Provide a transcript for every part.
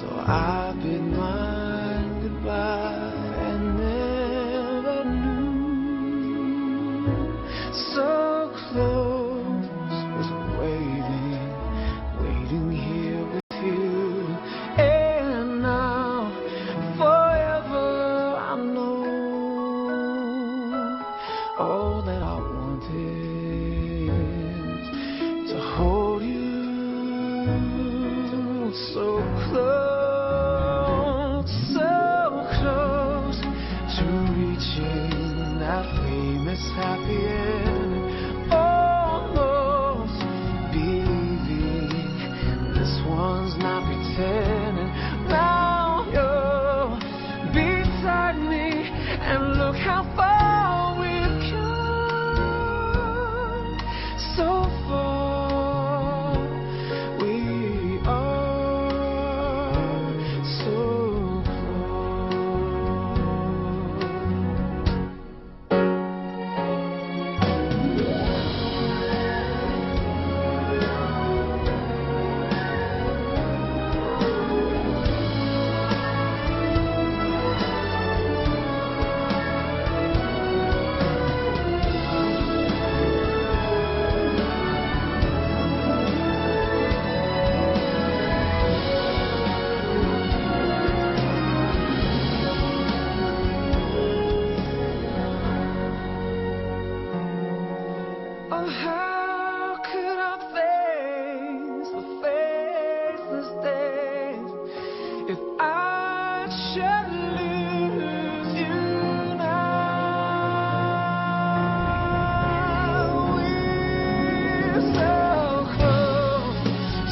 So I bid mine goodbye and never knew. So close was waiting here with you. And now forever I know all that I wanted to hold you so close to reaching that famous happy end. Almost believing this one's not pretending. Now you're beside me, and look how far we've come. So far we are so oh, how could I face the faceless days if I should lose you now? We're so close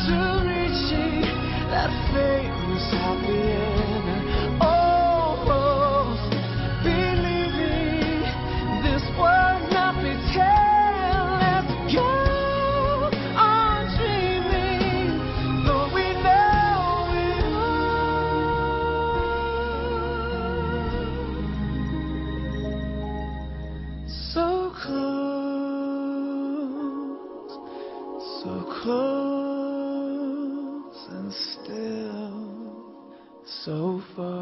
to reaching that famous happy end. Almost believing this was not pretend. So close and still so far.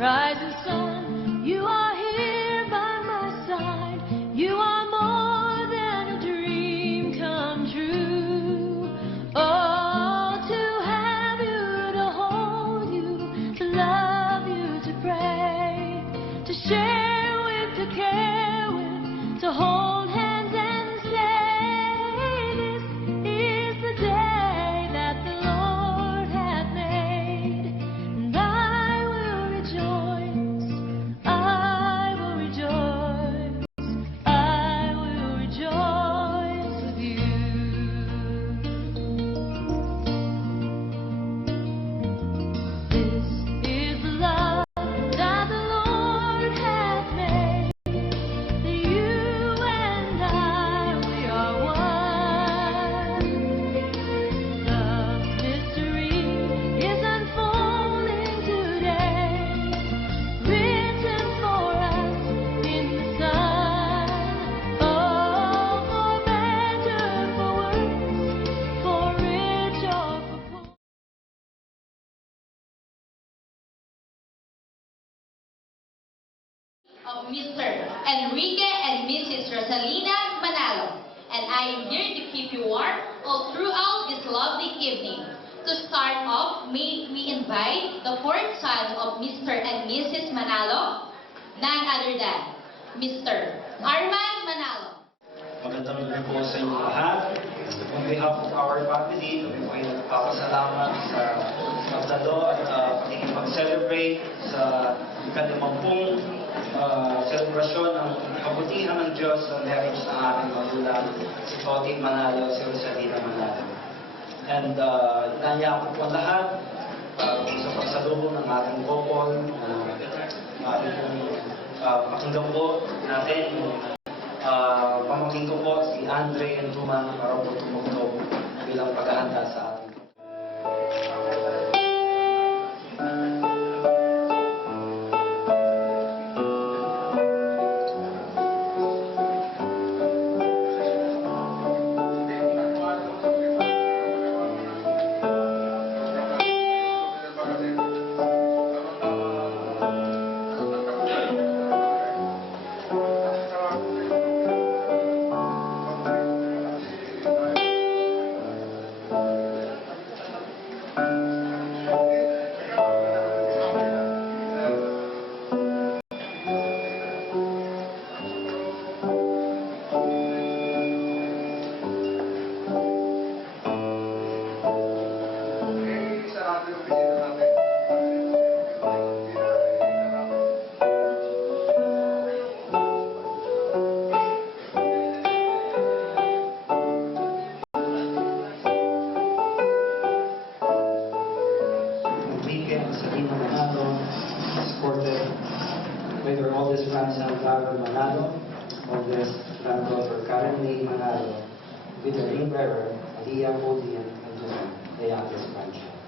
Rising sun, you are here by my side. You are more than a dream come true. Oh, to have you, to hold you, to love you, to pray, to share with, to care with, to hold hands and say, this is the day that the Lord hath made, and I will rejoice, I will rejoice, I will rejoice with you. This is the love that the Lord hath made, that you and I, we are one. Love's mystery is unfolding today, written for us in the sun. Oh, for better, for worse, for rich or for poor. Of Mr. Enrique and Mrs. Rosalina Manalo, and I am here to keep you warm all throughout this lovely evening. To start off, may we invite the fourth son of Mr. and Mrs. Manalo, none other than Mr. Arman Manalo. Magandang gabi po sa inyo lahat. On behalf of our family, kami po ay nagpapasalamat sa pagdalo at pakikipag-celebrate sa ika-50 selebrasyon ng kabutihan ng Diyos sa marriage ng aking magulang, si Toti Manalo, si Rosalina Manalo. And inanya ko po lahat sa pagsalubong ng ating couple. Pakinggan po natin yung pamangkin ko po, si Andre and Duman, para po tumugtog bilang paghahanda sa atin. Rosalina Manalo, supported by their oldest grandson, Clara Manalo, oldest granddaughter, Karen May Manalo, with their ring bearer, Aliyah Codian, and Duman, the youngest grandchild.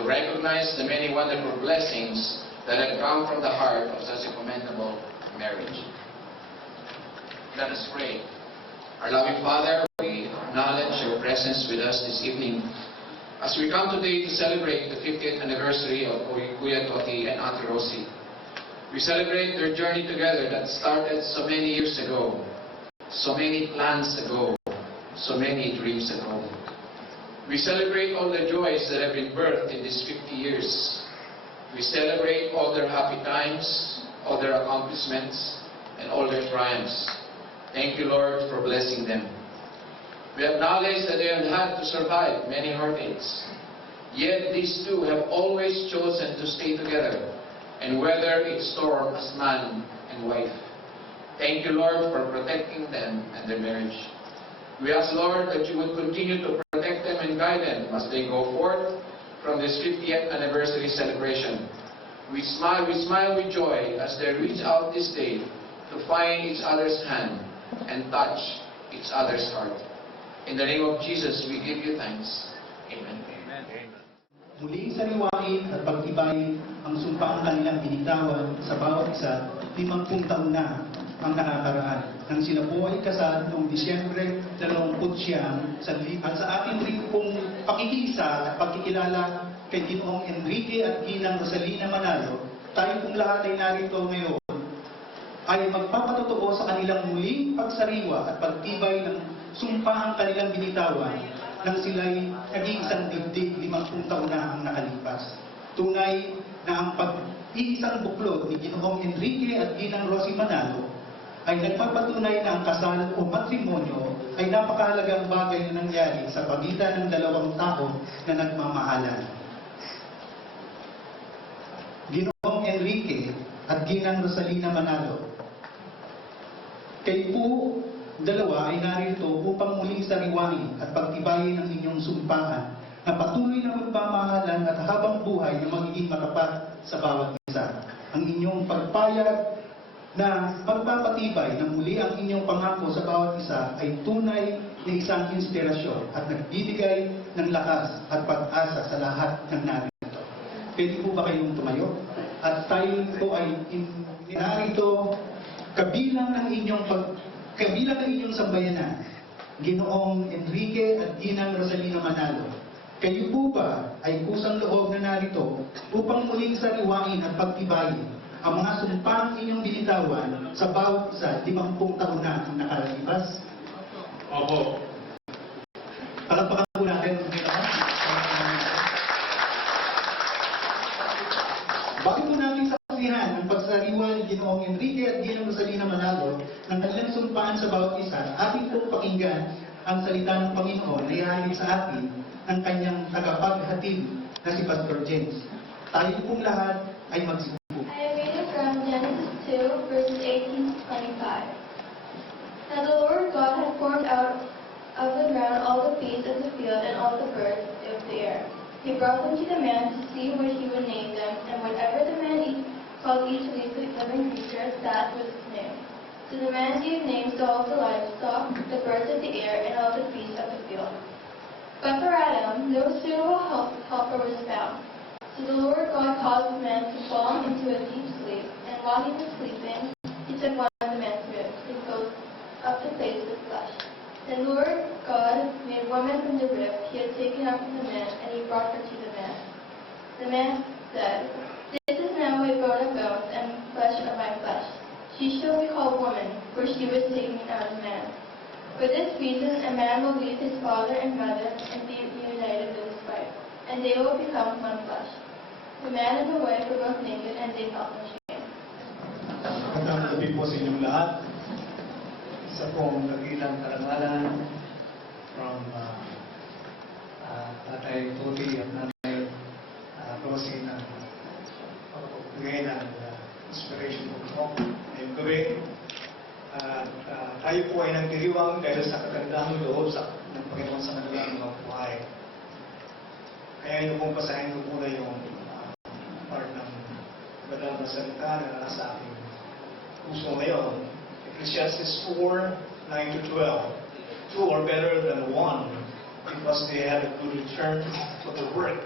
Recognize the many wonderful blessings that have come from the heart of such a commendable marriage. Let us pray. Our loving Father, we acknowledge your presence with us this evening as we come today to celebrate the 50th anniversary of Kuya Toti and Ate Rosie. We celebrate their journey together that started so many years ago, so many plans ago, so many dreams ago. We celebrate all the joys that have been birthed in these 50 years. We celebrate all their happy times, all their accomplishments, and all their triumphs. Thank you, Lord, for blessing them. We acknowledge that they have had to survive many heartaches. Yet these two have always chosen to stay together and weather its storm as man and wife. Thank you, Lord, for protecting them and their marriage. We ask, Lord, that you would continue to protect them and guide them as they go forth from this 50th anniversary celebration. We smile with joy as they reach out this day to find each other's hand and touch each other's heart. In the name of Jesus, we give you thanks. Amen. Amen. Muling sariwain at pagtibayin ang sumpaang kanilang binitawan sa bawat isa, 50 taon na ang nakakaraan nang sila po ay kasal noong Disyembre 29 at sa ating rin pong pakikisa at pagkikilala kay Ginoong Enrique at Ginang Rosalina Manalo, tayo pong lahat ay narito ngayon ay magpapatotoo sa kanilang muling pagsariwa at pagtibay ng sumpaang kanilang binitawan nang sila'y naging isang dibdib 50 taon na ang nakalipas. Tunay na ang pag-iisang buklod ni Ginoong Enrique at Ginang Rosie Manalo ay nagpapatunay na ang kasal o matrimonyo ay napakahalagang bagay na nangyari sa pagitan ng dalawang tao na nagmamahalan. Ginoong Enrique at Ginang Rosalina Manalo, kayo po dalawa ay narito upang muling sariwain at pagtibayin ang inyong sumpahan na patuloy na magmamahalan at habang buhay na magiging matapat sa bawat isa. Ang inyong pagpayag na magpapatibay na muli ang inyong pangako sa bawat isa ay tunay na isang inspirasyon at nagbibigay ng lakas at pag-asa sa lahat ng narito. Pwede po ba kayong tumayo? At tayo po ay narito kabilang ng inyong sambayanan, Ginoong Enrique at Ginang Rosalina Manalo. Kayo po ba ay kusang loob na narito upang muling sariwain at pagtibayin ang mga sumpang inyong binitawan sa bawat isa 50 taon na ang nakalipas? Opo. Palakpakan po natin. Bakit po natin saksihan ang pagsariwa ni Ginoong Enrique at Ginang Rosalina Manalo ng kanilang sumpaan sa bawat isa? Ating po pakinggan ang salita ng Panginoon na ihahalin sa atin ng kanyang tagapaghatid na si Pastor James. Tayo pong lahat ay magsipo. I am reading from Genesis 2, verses 18 to 25. Now the Lord God had formed out of the ground all the beasts of the field and all the birds of the air. He brought them to the man to see what he would name them, and whatever the man called each living creature, that was its name. To the man gave names to all the livestock, the birds of the air, and all the beasts of the field. But for Adam, no suitable helper was found. So the Lord God caused the man to fall into a deep sleep, and while he was sleeping, he took one of the man's ribs and sewed up the place with flesh. Then the Lord God made woman from the rib he had taken out from the man, and he brought her to the man. The man said, "This is now my bone of bones and flesh of my flesh. She shall be called woman, for she was taken out of man. For this reason a man will leave his father and mother and be united with his wife, and they will become one flesh. The man and the wife were both naked, and they felt no shame." Magandang gabi po sa inyong lahat. Isa pong dakilang karangalan from Tatay Toti at Nanay Rosie na pagbigay ng inspiration po ko ngayong gabi. Tayo po ay nagdiriwang dahil sa kagandahang loob ng Panginoon sa kanilang mga buhay. Kaya yun pong basahin ko muna yung part ng banal na salita na nasa aking puso ngayon. Ecclesiastes 4:9-12. Two are better than one because they have a good return for the work.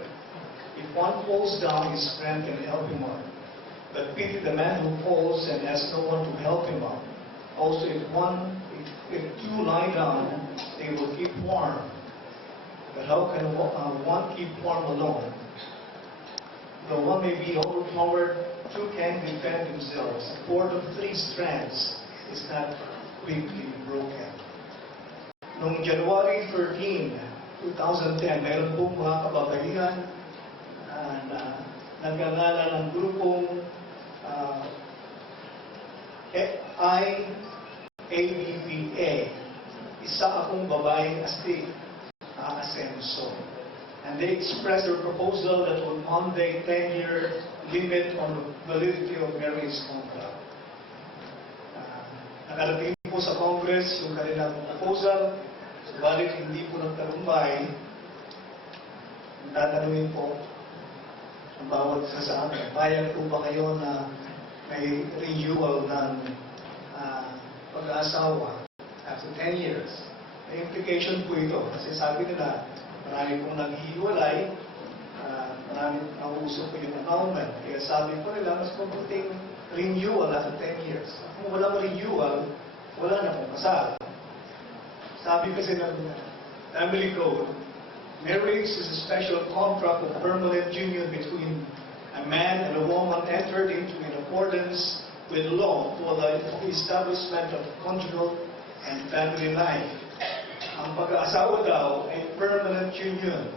If one falls down, his friend can help him up. But pity the man who falls and has no one to help him up. Also, if two lie down, they will keep warm. But how can one keep warm alone? Though one may be overpowered, two can defend themselves. A cord of 3 strands is not quickly broken. Noong January 13, 2010, mayroon pong mga kababaihan na nagngangalan ng grupong IABPA. Isa akong babaeng astig, Asenso. And they expressed their proposal that would mandate 10-year limit on the validity of marriage contract. Nakarating po sa Congress yung kanilang proposal, subalit hindi po nagtagumpay. Tatanungin po ang bawat isa sa amin, bayag po ba kayo na may renewal ng pag-aasawa after 10 years? May implication po ito kasi sabi nila, marami pong naghihiwalay, marami nauusok po yung annulment. Kaya sabi po nila, mas mabuting renewal after 10 years. Kung walang renewal, wala na pong kasal. Sabi kasi ng family code, marriage is a special contract of permanent union between a man and a woman entered into in accordance with law for the establishment of conjugal and family life. ang pag-aasawa daw ay permanent union.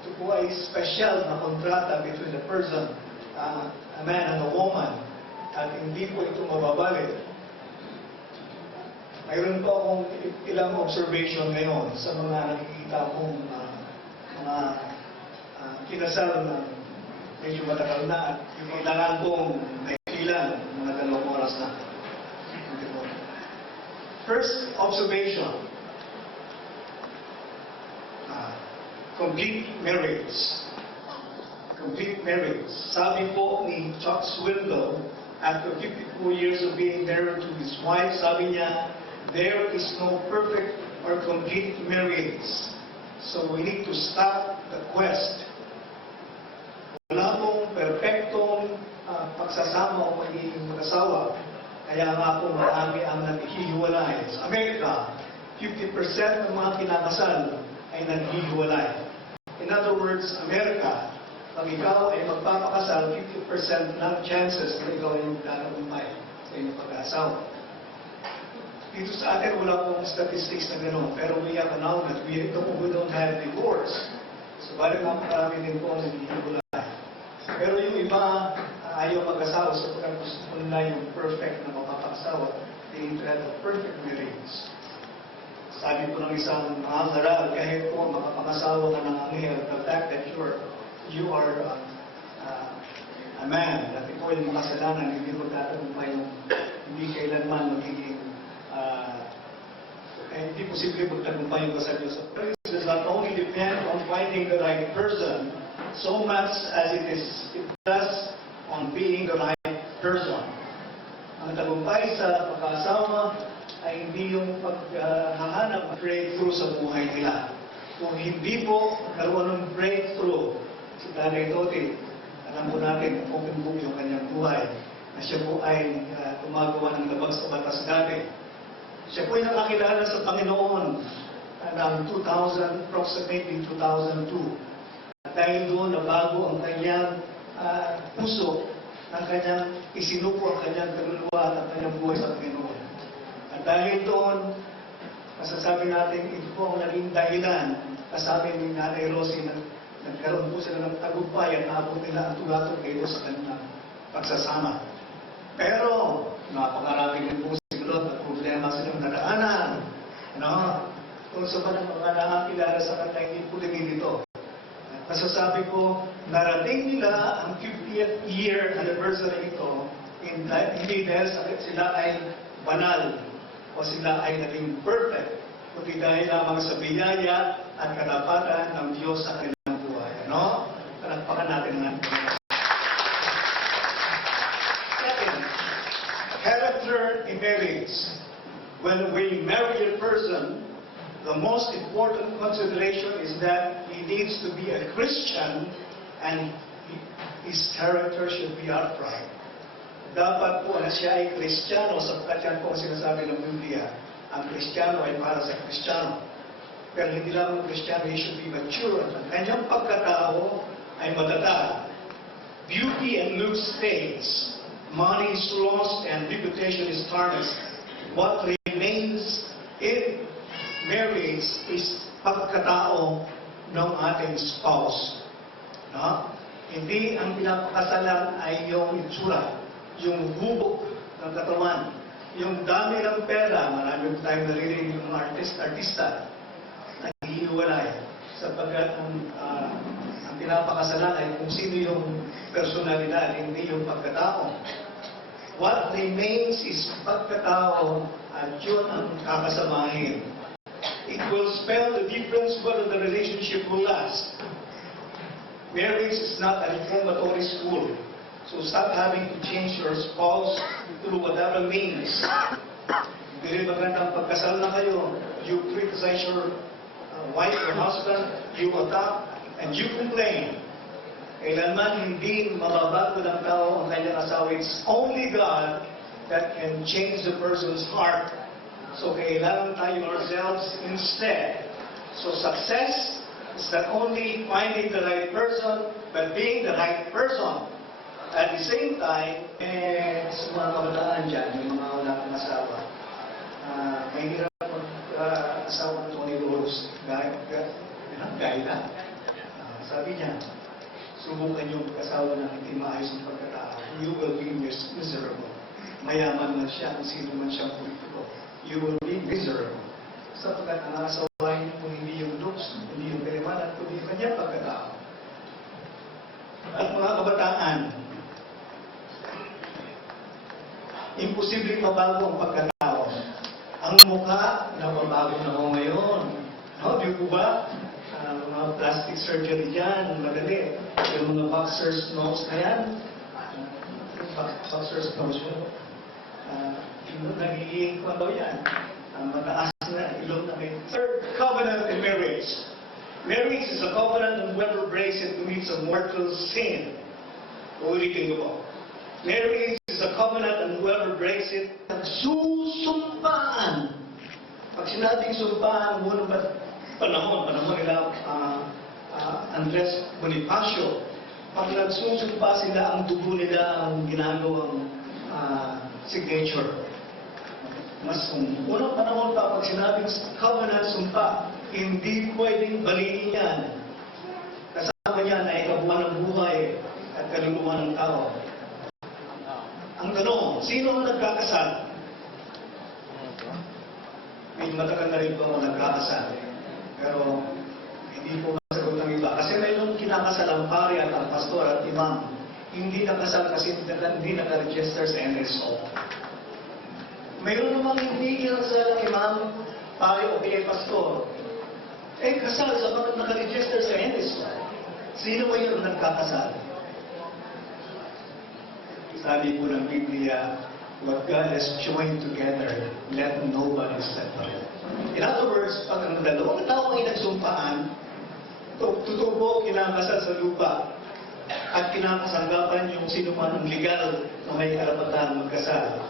Ito po ay special na kontrata between the person, a man and a woman, at hindi po ito mababalik. Mayroon po akong ilang observation ngayon sa mga nakikita kong mga kinasal na medyo matagal na at yung kailangan kong naikilan mga 2 oras na. First observation, complete marriage. Complete marriage. Sabi po ni Chuck Swindoll, after 54 years of being married to his wife, sabi niya, there is no perfect or complete marriage. So we need to stop the quest. Wala pong perfectong pagsasama o magiging mag-asawa. Kaya nga po marami ang naghihiwalay. Sa Amerika, 50% ng mga kinakasal ay naghihiwalay. In other words, Amerika, pag ikaw ay magpapakasal, 50% ng chances na ikaw ay magkakagumpay sa inyong pag-aasawa. Dito sa atin, wala pong statistics na gano'n. Pero we have announced that we don't have divorce. So, balik nga marami din po ang naghihiwalay. Pero yung iba, ayaw mag-asawa sapagkat gusto nila yung perfect na mapapakasawa. They need to have a perfect marriage. Sabi po ng isang mangaral, kahit po makapakasawa ka ng anghel, the fact that you are a man, at ikaw ay makasalanan, hindi magtatagumpay yung hindi kailanman magiging hindi posible magtagumpay yung kasal niyo. So, praise does not only depend on finding the right person, so much as it does on being the right person. Ang tagumpay sa pag-aasawa ay hindi yung paghahanap ng breakthrough sa buhay nila. Kung hindi po karoon ng breakthrough, si Tatay Toti, alam po natin open book yung kanyang buhay, na siya po ay gumagawa ng labag sa batas dati. Siya po ay nakakilala sa Panginoon ng approximately 2002. At dahil doon, nabago ang kanyang puso, ang kanyang isinuko ang kanyang kaluluwa at ang kanyang buhay sa Panginoon. At dahil doon, masasabi natin, ito po ang naging dahilan, kasabi ni Nanay Rosie, nagkaroon po sila ng tagumpay at naabot nila ang tugatog kayo sa kanilang pagsasama. Pero, napakarami din po siguro at problema silang nadaanan. Kung sa mga nakakilala sa kanta, hindi po din dito. Masasabi ko, narating nila ang 50th year anniversary ito, hindi dahil sila ay banal o sila ay naging perfect, kundi dahil lamang sa biyaya at katapatan ng Diyos sa kanilang buhay. Palakpakan natin nga. Second, character in marriage. When we marry a person, the most important consideration is that he needs to be a Christian and his character should be upright. Dapat po na siya ay Kristiyano sapagkat yan po ang sinasabi ng Biblia. Ang Kristiyano ay para sa Kristiyano. Pero hindi lang ang Kristiyano, he should be mature. Ang kanyang pagkatao ay matatag. Beauty and looks fades. Money is lost and reputation is tarnished. What remains in marriage is pagkatao ng ating spouse. Hindi ang pinapakasalan ay yung itsura, yung hubog ng katawan, yung dami ng pera. Marami tayong narinig yung artista, naghihiwalay sapagkat ang pinapakasalan ay kung sino yung personalidad, hindi yung pagkatao. What remains is pagkatao at yun ang kakasamahin. It will spell the difference whether the relationship will last. Marriage is not a reformatory school. So stop having to change your spouse through whatever means. Hindi rin magandang pagkasal na kayo. You criticize your wife or husband, you attack, and you complain. Kailanman hindi mababago ng tao ang kanyang asawa. It's only God that can change the person's heart. So kailangan tayo ourselves instead. So success is not only finding the right person, but being the right person. At the same time, sa mga kabataan dyan, yung mga wala kang asawa, may hirap mag-asawa ng 22 Gaya. Sabi niya, subukan yung kasawa ng hindi maayos ng pagkatao. You will be miserable. Mayaman man siya, kung sino man siyang politiko. You will be miserable. Sapagkat ang asawain kung hindi yung looks, hindi yung kalimanan, kundi yung kanyang pagkatao. At mga kabataan, imposibleng mabago ang pagkatao. Ang mukha, nababago na ho ngayon. No, di po ba? Mga plastic surgery dyan, madali. Yung mga boxer's nose na yan. Boxer's nose mo. Nagiging kung ano yan. Mataas na ilong na may. Third covenant in marriage. Marriage is a covenant and whoever breaks it commits a mortal sin. Uulitin ko po. Marriage is a covenant and whoever breaks it, nagsusumpaan. Pag sinabing sumpaan, muna ba panahon nila Andres Bonifacio, pag nagsusumpa sila, ang dugo nila ang ginagawang signature. Mas unang panahon pa, pag sinabing covenant, sumpa, hindi pwedeng balikin yan. Kasama niyan ay kabuuan ng buhay at kaluluwa ng tao. Ang tanong, sino ang nagkakasal? Medyo matagal na rin po ako nagkakasal. Pero hindi po masagot ng iba. Kasi mayroong kinakasal ang pari at ang pastor at imam. Hindi nakasal kasi hindi nakaregister sa NSO. Mayroon namang hindi kinakasal ang imam, pari o kaya pastor. Kasal sa mga nakaregister sa NSO. Sino ba yung nagkakasal? Sabi po ng Biblia, what God has joined together, let nobody separate. In other words, pag ang dalawang tao ay nagsumpaan, totoo po kinakasal sa lupa at kinakasanggapan yung sino man ang legal na may karapatan magkasal.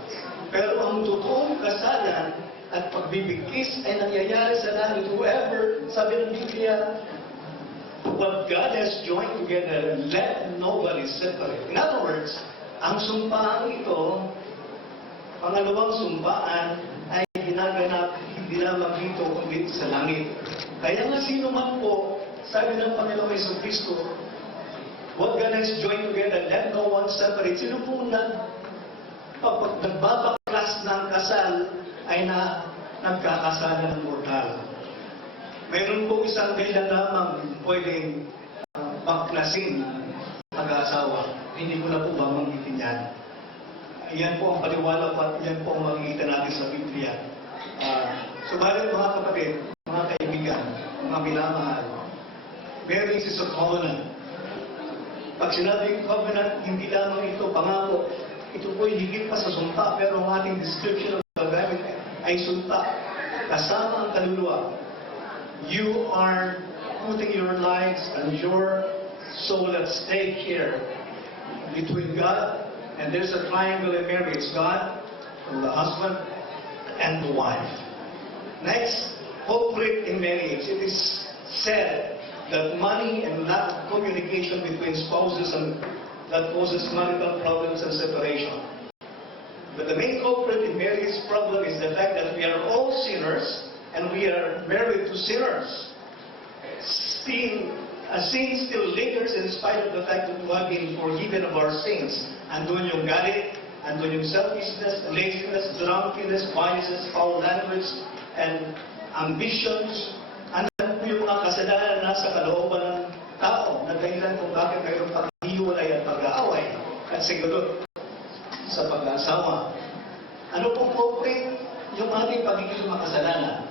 Pero ang totoong kasalan at pagbibigkis ay nangyayari sa langit. Whoever, sabi ng Biblia, what God has joined together, let nobody separate. In other words, ang sumpaan ito, pangalawang sumpaan, ay ginaganap hindi lamang dito kundi sa langit. Kaya nga sino man po, sabi ng Panginoong Jesucristo, what God has joined together, let no one separate. Sino po nagbabaklas ng kasal ay nagkakasalan ng mortal. Mayroon po isang dahilan lamang pwedeng baklasin pag-aasawa. Hindi ko na po banggitin yan. Yan po ang paliwanag at yan po ang makikita natin sa Biblia. Subalit mga kapatid, mga kaibigan, mga minamahal, marriage is a covenant. Pag sinabing covenant, hindi lamang ito pangako. Ito po ay higit pa sa sumpa, pero ang ating description of the Bible ay sumpa. Kasama ang kaluluwa. You are putting your lives and your soul at stake here between God, and there's a triangle in marriage, God, the husband, and the wife. Next, culprit in marriage. It is said that money and lack of communication between spouses and that causes marital problems and separation. But the main culprit in marriage problem is the fact that we are all sinners and we are married to sinners. Sin still lingers in spite of the fact that we have been forgiven of our sins. Andun yung galit, andun yung selfishness, laziness, drunkenness, vices, foul language, and ambitions. Andun po yung mga kasalanan na nasa kalooban ng tao na dahilan kung bakit mayroong paghihiwalay at pag-aaway at siguro sa pag-aasawa. Ano pong culprit? Yung ating pagiging makasalanan.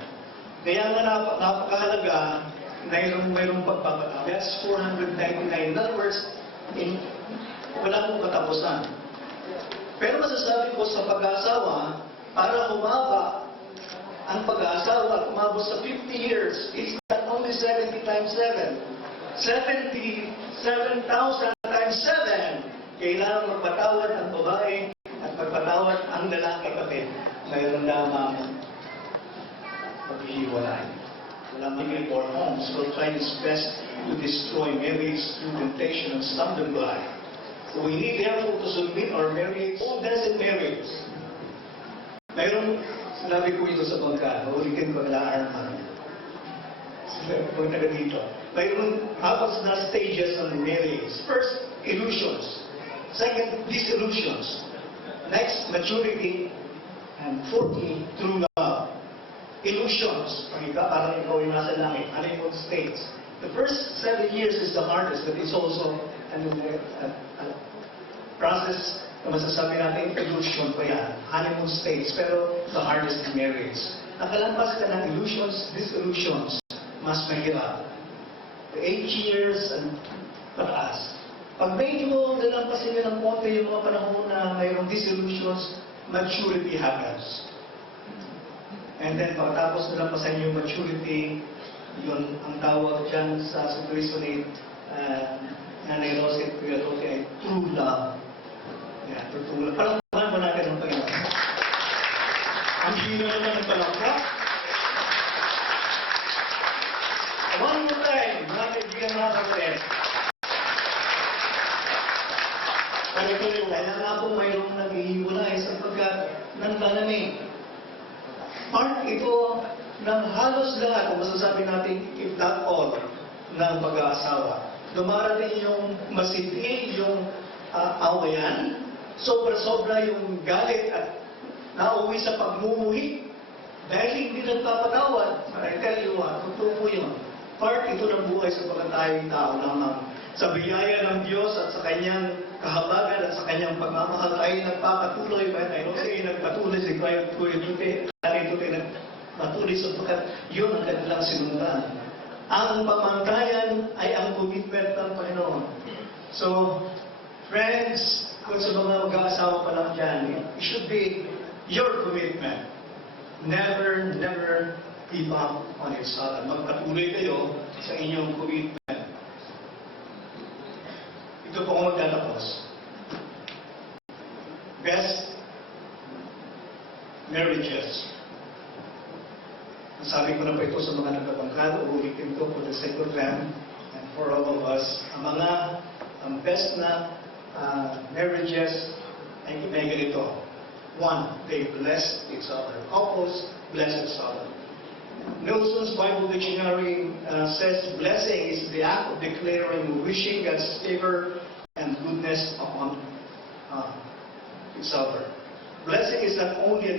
Kaya nga napakahalaga mayroong pagpapatawad. That's 499. In other words, wala pong katapusan. Pero masasabi ko sa pag-aasawa, para humaba ang pag-aasawa at umabot sa 50 years, it's not only 70 times 7. 77,000 times 7. Kailangan magpatawad ang babae at magpatawad ang lalaki kapit. Mayroon lamang paghihiwalay. Walang magiging for homes will try its best to destroy marriage through temptation and stumbling block. So we need therefore to submit our marriage. Who doesn't marriage? Mayroon, sinabi ko ito sa bangka, ulitin ko nila Arman. Kung taga dito. Mayroon apat na stages ng marriage. First, illusions. Second, disillusions. Next, maturity. And fourthly, true love. Illusions. Parang ikaw yung nasa langit. Honeymoon states. The first 7 years is the hardest, but it's also a process na masasabi natin, illusion pa yan. Honeymoon states, pero the hardest in marriage. Nakalampas ka ng illusions, disillusions, mas mahirap. The 8 years and pataas. Pag medyo nalampasin nyo ng konti yung mga panahon na mayroong disillusions, maturity happens. And then pagkatapos nalampasan yung maturity, yun ang tawag dyan sa Kristo ni Nanay Rosit, Kuya Rosit, ay true love. Yeah, true love. Palakpakan mo natin ang Panginoon. Ang hino naman ng palakpak. One more time, mga kaibigan, mga kapatid. Kaya nga po mayroong naghihiwalay sapagkat nanlalamig. Part ito ng halos lahat, kung masasabi natin, if not all, ng mag-aasawa. Dumarating yung masipin, yung awayan, sobra-sobra yung galit at nauwi sa pagmumuhi dahil hindi nagpapatawad. I tell you what, totoo po yun. Part ito ng buhay sa pagkatayong tao lamang. Sa biyaya ng Diyos at sa kanyang kahabagan at sa kanyang pagmamahal ay nagpapatuloy. I don't say nagpatuloy si Kuya Tute, nagpatuloy sapagkat yun ang kanilang sinundan. Ang pamantayan ay ang commitment ng Panginoon. So, friends, kung sa mga mag-aasawa pa lang dyan, it should be your commitment. Never give up on each other. Magpatuloy kayo sa inyong commitment. Ito po ang magtatapos. Best marriages. Sabi ko na po ito sa mga nagpapangkal, uulitin ko for the second time and for all of us. Ang best na marriages ay ganito. One, they bless each other. Couples bless each other. Nelson's Bible Dictionary says blessing is the act of declaring, wishing God's favor and goodness upon each other. Blessing is not only a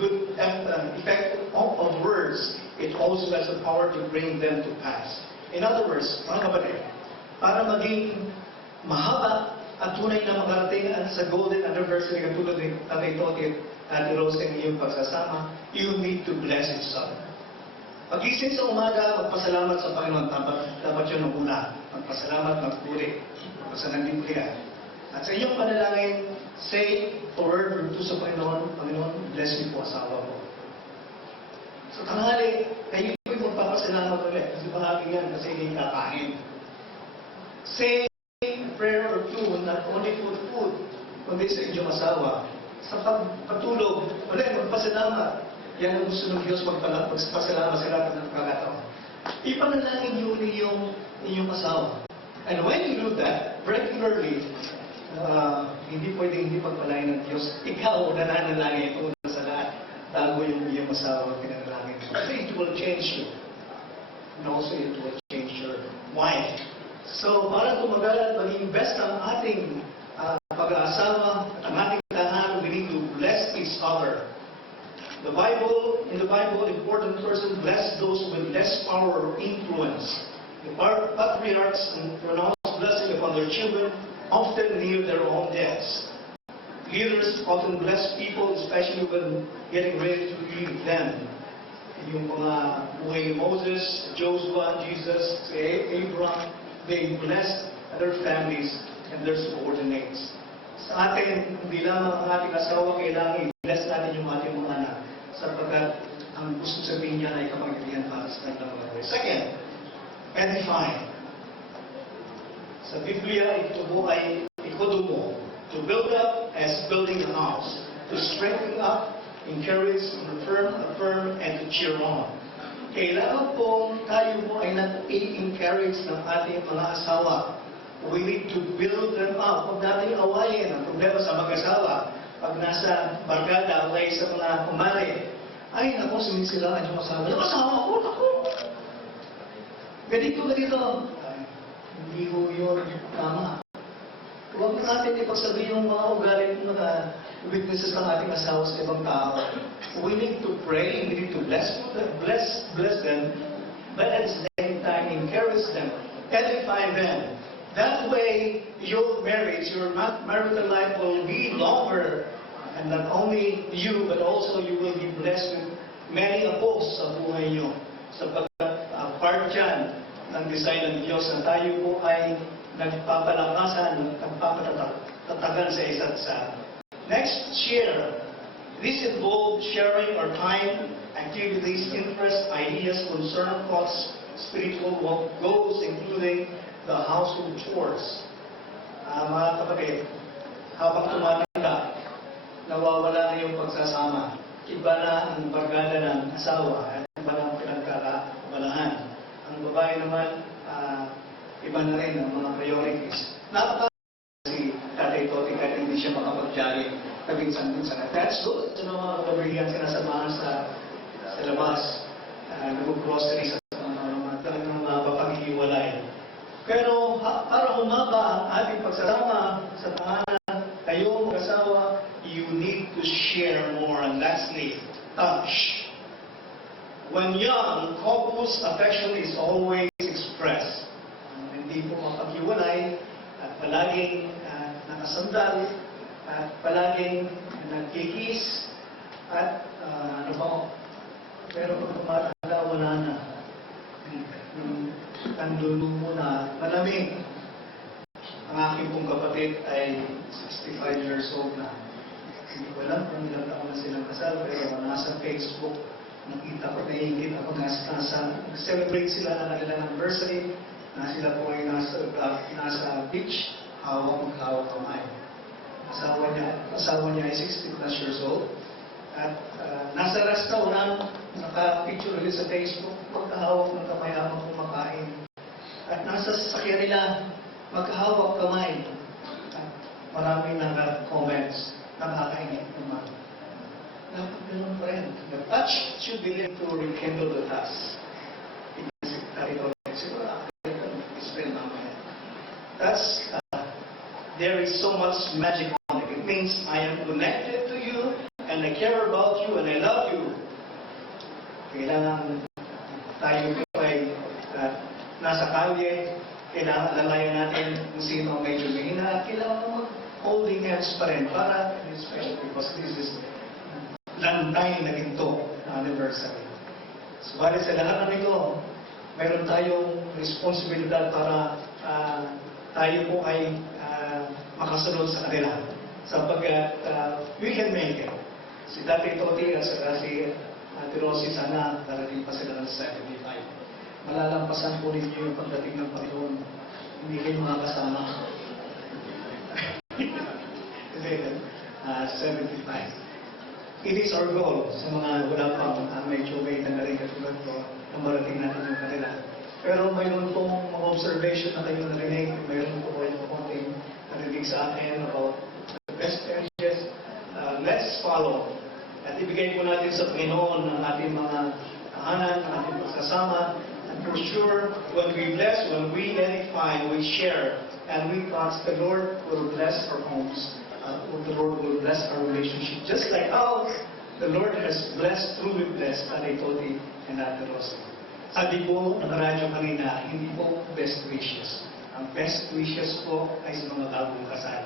good effect of words, it also has the power to bring them to pass. In other words, mga kapatid, para maging mahaba at tunay na makarating sa golden anniversary katulad ni Tatay Totit at Rose ang iyong pagsasama, you need to bless each other. Pagising sa umaga, magpasalamat sa Panginoon. Dapat yun ang una. Magpasalamat, magpuri. Magpasalang ka. At sa inyong panalangin, say a word or two sa Panginoon, Panginoon, bless me po asawa ko. So tanghali, kayo po yung magpapasalamat ulit. Kasi bahagi yan, kasi hindi kakain. Say a prayer or two, not only for food, kundi sa inyong asawa. Sa pagpatulog, ulit, magpasalamat. Yan ang gusto ng Diyos, magpasalamat sa lahat ng pagkakataon. Ipanalangin niyo yung inyong asawa. And when you do that, regularly, hindi pwedeng hindi pagpalain ng Diyos. Ikaw, nananalangin ito na sa lahat. Bago yung iyong asawa, pinanalangin mo. So it will change you. And also it will change your wife. So, para tumagal at maging best ang ating pag-aasawa at ang ating tahanan, we need to bless each other. In the Bible, important person bless those with less power or influence. The patriarchs pronounce blessing upon their children, often near their own deaths. Leaders often bless people, especially when getting ready to leave them. Yung mga buhay ni Moses, Joshua, Jesus, Abraham, they blessed their families and their subordinates. Sa atin, hindi lamang ang ating asawa, kailangan i-bless natin yung ating mga anak sapagkat ang gusto sabihin niya ay kapangyarihan para sa kanilang mga buhay. Second, edify. Sa Biblia, ito po ay ikodumo. To build up as building a house. To strengthen up, encourage, affirm, and to cheer on. Kailangan po tayo po ay nag-encourage ng ating mga asawa. We need to build them up. Huwag natin awayin ang problema sa mag-asawa. Pag nasa barkada, away sa mga kumare, ay, naku, sumisilaan yung asawa. Yung asawa ko, naku! ganito. Hindi ko yun tama. Huwag natin ipagsabi yung mga ugali ng mga weaknesses ng ating asawa sa ibang tao. We need to pray, we need to bless them, but at the same time encourage them, edify them. That way, your marriage, your marital life will be longer. And not only you, but also you will be blessed with many apos sa buhay nyo. Sapagkat part dyan ng design ng Diyos na tayo po ay nagpapalakasan, nagpapatatagan sa isa't isa. Next, share. This involves sharing our time, activities, interests, ideas, concern, thoughts, spiritual goals, including the household chores. Mga kapatid, habang tumatanda, nawawala na yung pagsasama. Iba na ang barkada ng asawa at iba na ang pinagkakabalahan. Ang babae naman, iba na rin ang mga priorities. Si Tatay Toti kahit hindi siya makapag-jolly kabinsan-binsan. That's good. Ito na mga kababayan sinasamahan sa labas. Nag-grocery sa talagang mga papag-iwalay. Pero para humaba ang ating pagsasama sa tahanan, kayo mag-asawa, you need to share more. And lastly, touch. When young, couples affection is always expressed. Hindi po mapag-iwalay at palaging nakasandal at palaging nagkikis at ano pa. Pero kung tumatanda, wala na. Ang dulo mo na malamig. Ang aking pong kapatid ay 65 years old na. Hindi ko alam kung ilang taon na silang kasal, pero nasa Facebook, nakita ko, naiingit ako, nag-celebrate sila ng kanilang anniversary, na sila po ay nasa beach, hawak kamay. Asawa niya ay 60 plus years old. At nasa restaurant, naka-picture ulit sa Facebook, magkahawak ng kamay habang kumakain. At nasa sasakyan nila, magkahawak kamay. At maraming naka-comments, nakakainit naman. Dapat ganun pa rin. The touch should be able to rekindle the task. That's, there is so much magic on it. It means I am connected to you, and I care about you, and I love you. Kailangan tayo ay nasa kalye, kailangan lalayan natin kung sino ang medyo mahina, kailangan mag-holding hands pa rin para, especially because this is lantay na ginto na anniversary. Subalit sa lahat ng ito, mayroon tayong responsibilidad para tayo po ay makasunod sa kanila. Sapagkat we can make it. Si Tatay Toti at saka si Ate Rosie, sana darating pa sila ng 75. Malalampasan po ninyo yung pagdating ng Panginoon. Hindi kayo makakasama. Hindi, 75. It is our goal sa mga wala pang medyo may na rin katulad ko na marating natin yung kanila. Pero mayroon pong mga observation na kayo narinig, mayroon po kayo konting narinig sa akin about the best marriages. Let's follow. At ibigay po natin sa Panginoon ang ating mga tahanan, ang ating pagsasama. And for sure, when we bless, when we edify, we share, and we trust the Lord will bless our homes. The Lord will bless our relationship. Just like how the Lord has truly blessed Tatay Toti and Ate Rosie. Sabi po ng radyo kanina, hindi po best wishes. Ang best wishes po ay sa mga bagong kasal.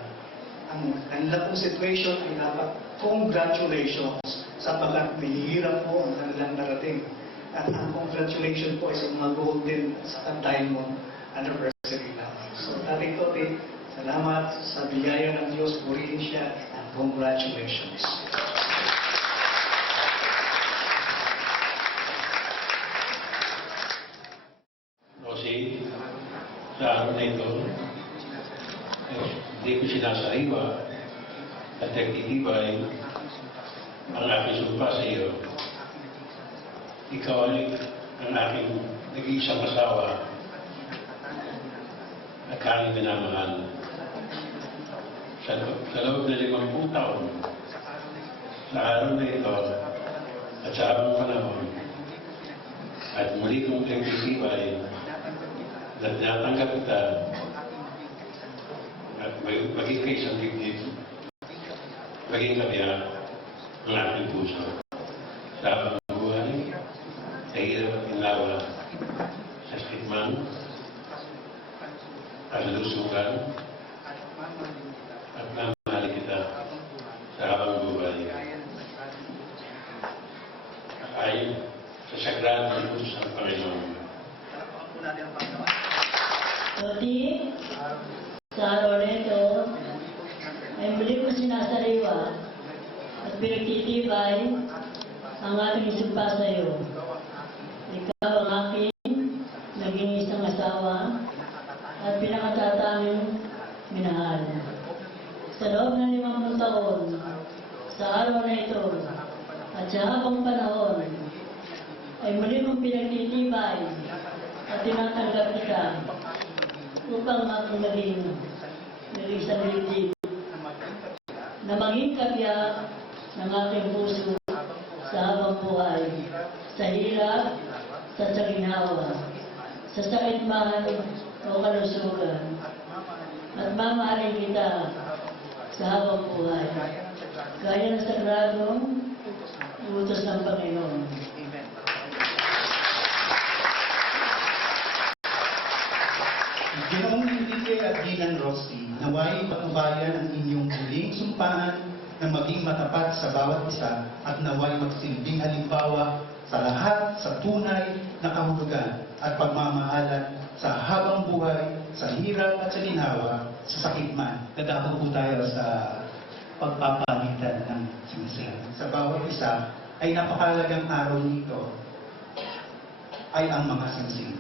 Ang kanilang pong situation ay dapat congratulations sapagkat mahihirap po ang kanilang narating. At ang congratulations po ay sa mga golden sa diamond anniversary namin. So, Tatay Toti, salamat sa biyaya ng Diyos, purihin siya, and congratulations. Rosie, sa araw na ito, hindi ko sinasariwa at nagtitibay ang aking sumpa sa iyo. Ikaw ay ang aking nag-iisang asawa at aking minamahal. Sa loob na 50 taon, sa araw na ito at sa habang panahon, at muli kong nagtitibay na tinatanggap kita at maging kayo sa dibdib, maging kabiyak ang ating puso. Sa habang buhay, sa hirap at ginawa, sa sakit man, sa lusugan, at mamahali kita sa habang buhay. Ayon sa Sagrado Puso ng Panginoon. Lodi, sa araw na ito, ay muli ko sinasariwa at pinagtitibay ang aking sumpa sa iyo. Ikaw ang aking naging isang asawa at pinakatatanging minahal. Sa loob ng 50 taon, sa araw na ito, at sa habang panahon, ay muli mong pinagtitibay at tinatanggap kita upang ako maging isang dibdib na maging kabiyak ng aking puso sa habang buhay, sa hirap, sa ginhawa, sa sakit man o kalusugan, at mamahalin kita sa habang buhay, gaya ng sagradong utos ng Panginoon. Ginoong Enrique at Ginang Rossi, naway patubayan ang inyong muling sumpahan na maging matapat sa bawat isa at naway magsilbing halimbawa sa lahat sa tunay na kahulugan at pagmamahalan sa habang buhay, sa hirap at sa ginhawa, sa sakit man. Dadako po tayo sa pagpapalitan ng sinising. Sa bawat isa ay napakalagang araw nito ay ang mga singsing.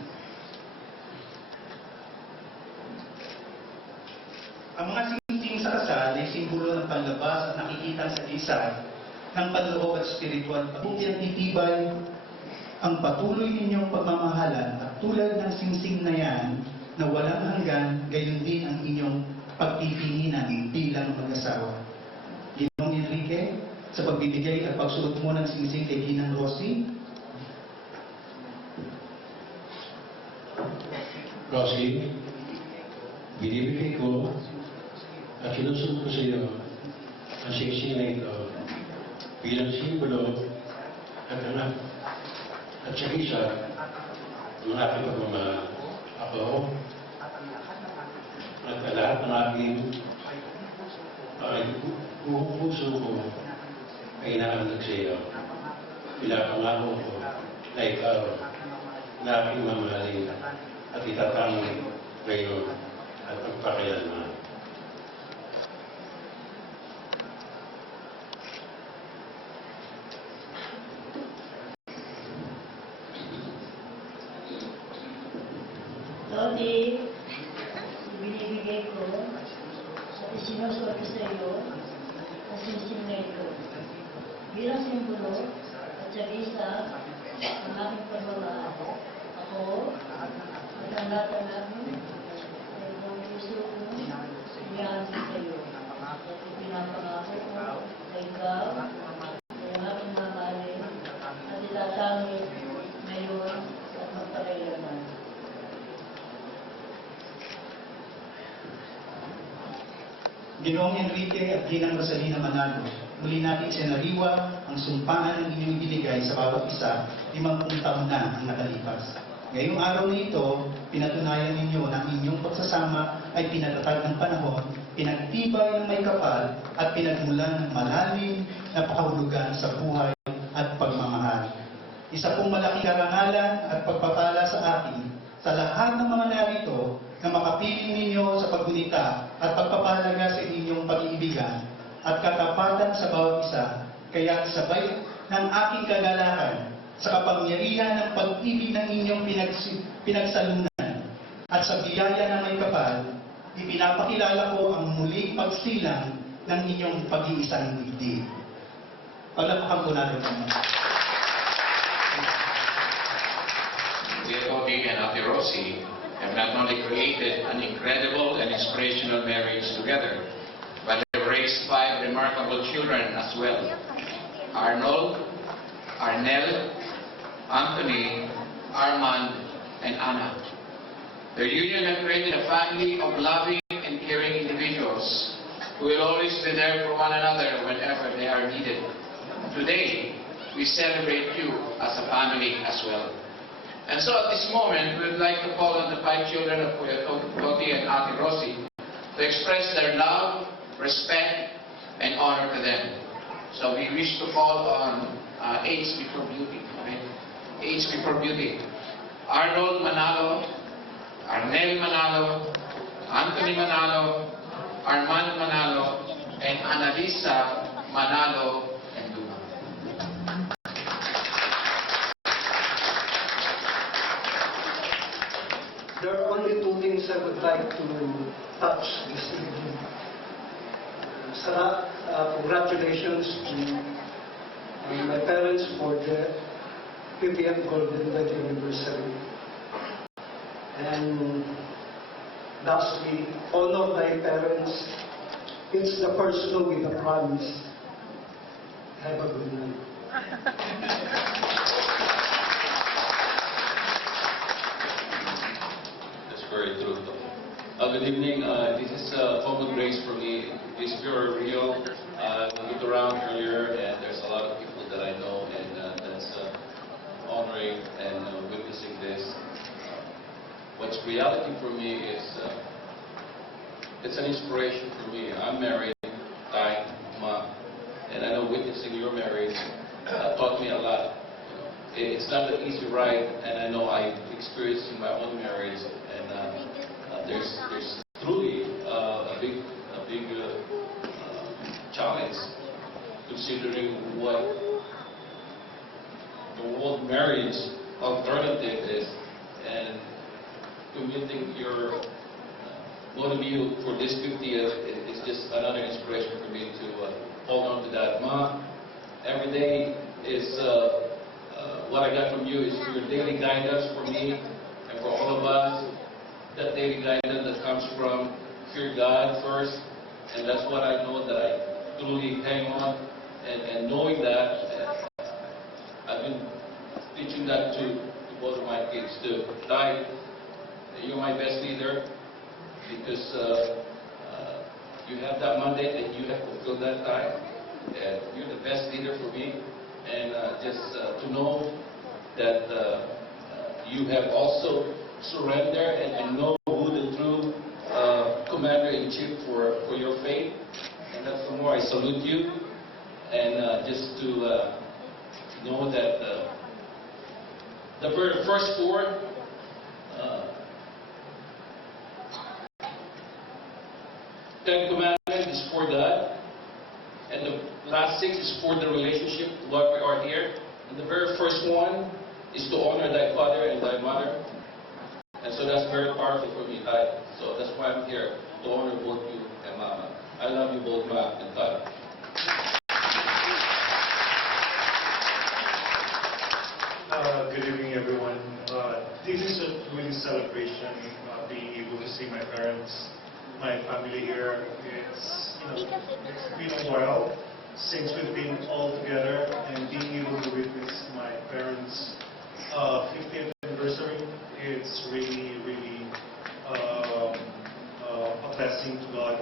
Ang mga singsing sa kasal ay simbolo ng panlabas at nakikita sa lisan ng panloob at spiritual. Pagbuti at titibay ang patuloy ninyong pagmamahalan at tulad ng singsing na yan na walang hanggan, gayon din ang inyong pagtitinginan bilang mag-asawa. Ginoong Enrique, sa pagbibigay at pagsuot mo ng singsing kay Ginang Rossi, Rossi, binibigay ko at sinusunod ko sa iyo ang singsing na ito bilang simbolo at anak at sa isa ng aking pagmamahal. Ako at lahat ng aking buong puso ko ay inaanak sa iyo. Pinapangako ko na ikaw na aking mamahalin at itatangi ngayon at magpakailanman. Lodi, binibigay ko at isinusuot ko sa iyo ang singsing na ito. Bilang simbolo at isa ang aking pagmamahal. Ako at ang lahat ng aking ay buong puso ko inihahandog sa iyo. At ipinapangako ko na ikaw ay ang aking mamahalin at itatangi ngayon at magpakailanman. Ginoong Enrique at Ginang Rosalina Manalo, muli natin sinariwa ang sumpaan ng inyong ibinigay sa bawat isa 50 taon na ang nakalipas. Ngayong araw na ito, pinatunayan ninyo na ang inyong pagsasama ay pinatatag ng panahon, pinagtibay ng may kapal at pinagmulan ng malalim na pakahulugan sa buhay at pagmamahal. Isa pong malaking karangalan at pagpapala sa atin sa lahat ng mga narito na makapiling ninyo sa paggunita at pagpapahalaga sa inyong pag-iibigan at katapatan sa bawat isa, kaya sabay ng aking kagalakan sa kapangyarihan ng pag-ibig ng inyong pinagsalunan at sa biyaya ng may kapal, ipinapakilala ko ang muling pagsilang ng inyong pag-iisang dibdib. Paglapakan po natin naman. Dear Bobby and Ate Rossi have not only created an incredible and inspirational marriage together, but have raised 5 remarkable children as well. Arnold, Arnel, Anthony, Armand, and Anna. Their union had created a family of loving and caring individuals who will always be there for one another whenever they are needed. Today, we celebrate you as a family as well. And so at this moment, we would like to call on the 5 children of Kuya Toti and Ate Rosie to express their love, respect, and honor to them. So we wish to call on age before beauty. Okay? Age before beauty. Arnold Manalo, Arnel Manalo, Anthony Manalo, Armand Manalo, and Annalisa Manalo and Duma. There are only 2 things I would like to touch this evening. Congratulations to my parents for the 50th Golden Wedding Anniversary. And lastly, all of my parents, it's the first snow with a promise. Have a good night. That's very true. Good evening. This is common grace for me. It's very real. I looked around earlier, and there's a lot of people that I know, and that's honoring and witnessing this. What's reality for me is it's an inspiration for me. I'm married, Tay, Ma, and I know witnessing your marriage taught me a lot. It's not an easy ride, and I know I've experienced in my own marriage, and there's truly a big challenge considering what the world marriage alternative is, and committing your both of you for this 50th is just another inspiration for me to hold on to that. Ma, every day is what I got from you is your daily guidance for me and for all of us. That daily guidance that comes from fear God first, and that's what I know that I truly hang on, and knowing that I've been teaching that to both of my kids too. Tay, you're my best leader because you have that mandate and you have fulfilled that time. And you're the best leader for me, and just to know that you have also surrendered and know who the true commander-in-chief for your faith, and that's the more I salute you, and just to know that the very first 4 10 commandments is for God, and the last 6 is for the relationship, what we are here. And the very first one is to honor thy father and thy mother. And so that's very powerful for me, Tay. So that's why I'm here, to honor both you and Mama. I love you both, Ma and Tay. Good evening, everyone. This is a really celebration, being able to see my parents, my family here. It's been a while since we've been all together, and being able to witness my parents' 50th anniversary, it's really, really a blessing to God,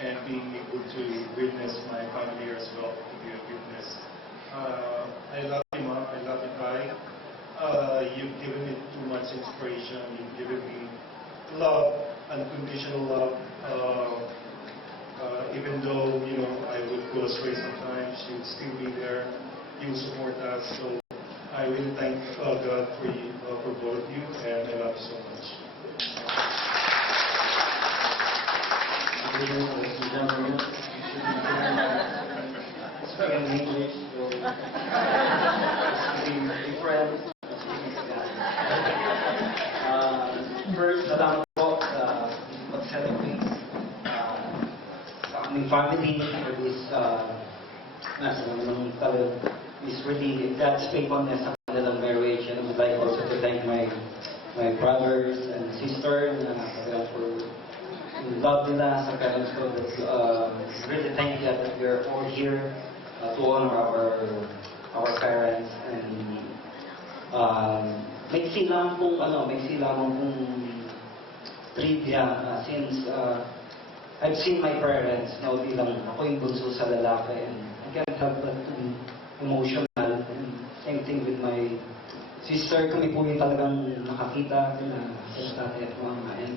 and being able to witness my family here as well, to be a witness. I love you, Ma. I love you, Tay. You've given me too much inspiration. You've given me love, unconditional love. Even though, I would go astray sometimes, you would still be there. You would support us. So I really thank God for you, for both of you, and I love you so much. Ladies and gentlemen, speaking in English, so speaking different. First, salamat po sa pag-celebrate sa aming family for this nasa naman ng talent is really God's faithfulness sa kanilang marriage, and I would like also to thank my brothers and sister for love nila sa parents ko. Really thank you that we are all here to honor our parents, and maiksi lamang pong trivia since I've seen my parents, no, bilang ako yung bunso sa lalaki, and I can't help but to be emotional. And same thing with my sister, kami po yung talagang nakakita na sa tatay at mama. And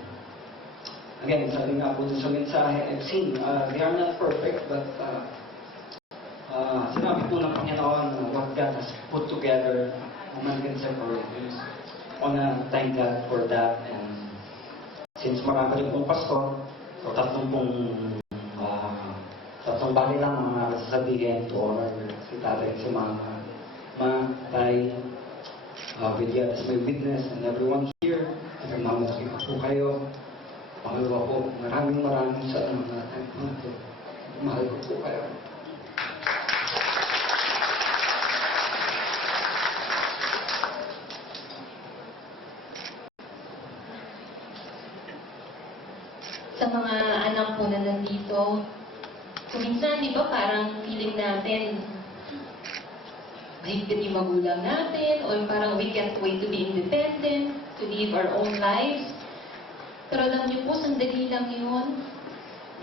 again, sabi nga po dun sa mensahe, I've seen, they are not perfect, but sinabi po ng Panginoon what God has put together, no man can separate. I wanna thank God for that. And since marami rin pong pastor, so tatlong bagay lang ang mga sasabihin to honor si tatay at si mama. Ma, tay, with you as my witness and everyone here, nagmamalaki ko po kayo. Pangalawa po, maraming salamat. Mahal ko po kayo. Sa mga anak po na nandito, minsan, di ba, parang feeling natin, mahigpit yung magulang natin, or parang we can't wait to be independent, to live our own lives. Pero alam niyo po, sandali lang yun.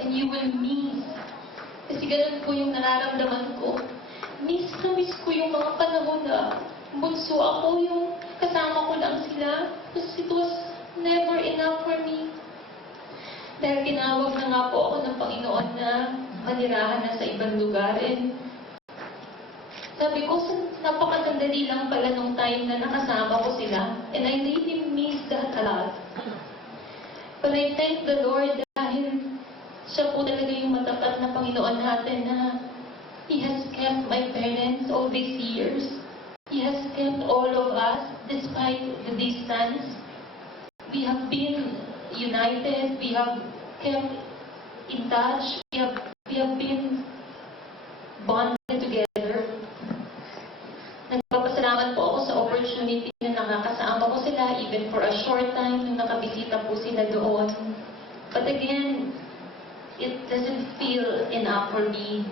And you will miss. Kasi ganun po yung nararamdaman ko. Miss na miss ko yung mga panahon na bunso ako, yung kasama ko lang sila. Because it was never enough for me. Dahil tinawag na nga po ako ng Panginoon na manirahan na sa ibang lugar. And sabi ko, napakasandali lang pala nung time na nakasama ko sila. And I really miss that a lot. But I thank the Lord dahil siya po talaga yung matapat na Panginoon natin na He has kept my parents all these years. He has kept all of us despite the distance. We have been united, we have kept in touch, we have been bonded together. Nagpapasalamat po ako sa opportunity na nakakasama ko sila even for a short time nung nakabisita po sila doon. But again, it doesn't feel enough for me.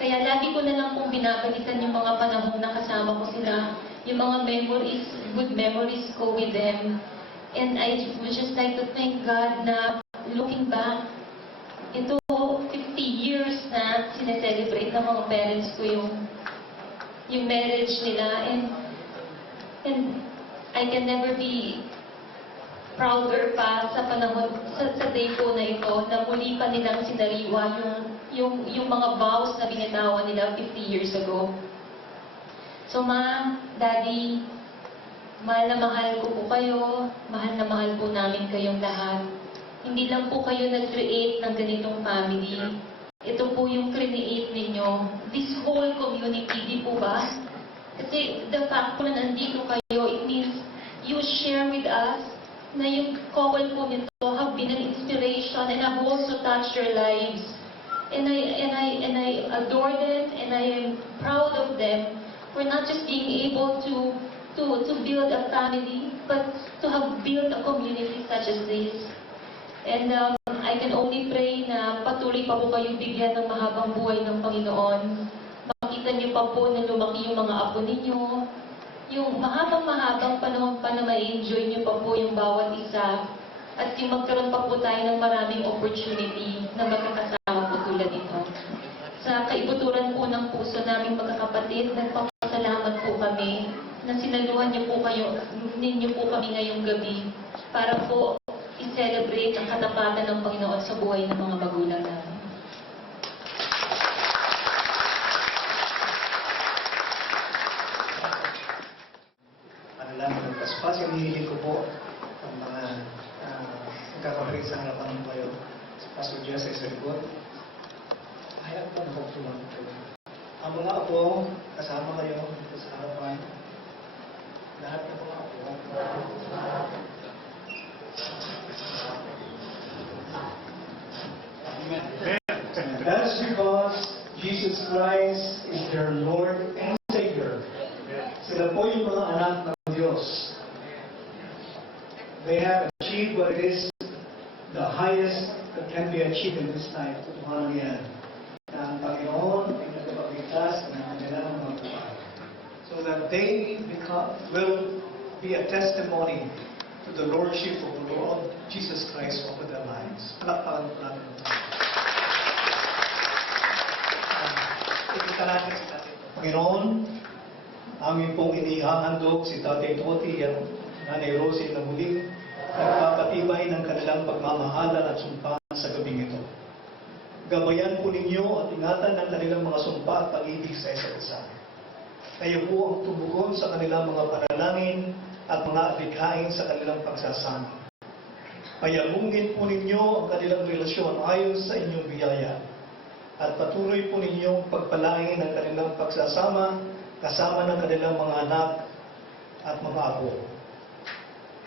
Kaya lagi ko na lang pong binabalikan yung mga panahon na kasama ko sila, yung mga memories, good memories ko with them. And I would just like to thank God na looking back, ito 50 years na sineselebrate ng mga parents ko yung marriage nila, and I can never be prouder pa sa panahon, sa day po na ito, na muli pa nilang sinariwa yung mga vows na binitawan nila 50 years ago. So Ma, Daddy, mahal na mahal ko po kayo, mahal na mahal po namin kayong lahat. Hindi lang po kayo nag-create ng ganitong family. Ito po yung create ninyo. This whole community, di po ba? Kasi the fact po na nandito kayo, it means you share with us na yung couple po nito have been an inspiration and have also touched your lives. And I adore them and I am proud of them for not just being able to build a family, but to have built a community such as this. And I can only pray na patuloy pa po kayong bigyan ng mahabang buhay ng Panginoon. Makita niyo pa po na lumaki yung mga apo ninyo. Yung mahabang panahon pa na ma-enjoy niyo pa po yung bawat isa. At yung magkaroon pa po tayo ng maraming opportunity na magkakasama po tulad ito. Sa kaibuturan po ng puso naming magkakapatid, nagpapasalamat po kami na sinaluhan ninyo po kami ngayong gabi para po i-celebrate ang katapatan ng Panginoon sa buhay ng mga magulang namin. Ano lang, magpaspas yung hinihiling ko po ang mga magkakapalit sa harapan ko kayo. Pastor Jess ay sa likod. Hayag po na pagtulong kayo. Ang mga apo, kasama kayo sa harapan. Lahat ng mga apo. And that's because Jesus Christ is their Lord and Savior. Sila po yung mga anak ng Diyos. They have achieved what is the highest that can be achieved in this time. Kung yan. Na ang Panginoon ay nagpapagligtas ng kanilang mga buhay. So that they will be a testimony to the Lordship of the Lord Jesus Christ over their lives. Palakpakan po natin. Ipita natin si Tatay. Panginoon, amin pong inihahandog si Tatay Toti at Nanay Rosie na muling nagpapatibay ng kanilang pagmamahalan at sumpaan sa gabing ito. Gabayan po ninyo at ingatan ng kanilang mga sumpa at pag-ibig sa isa't isa. Kayo po ang tumugon sa kanilang mga panalangin at mga adhikain sa kanilang pagsasama. Payamungin po ninyo ang kanilang relasyon ayon sa inyong biyaya at patuloy po ninyong pagpalain ang kanilang pagsasama kasama ng kanilang mga anak at mga apo.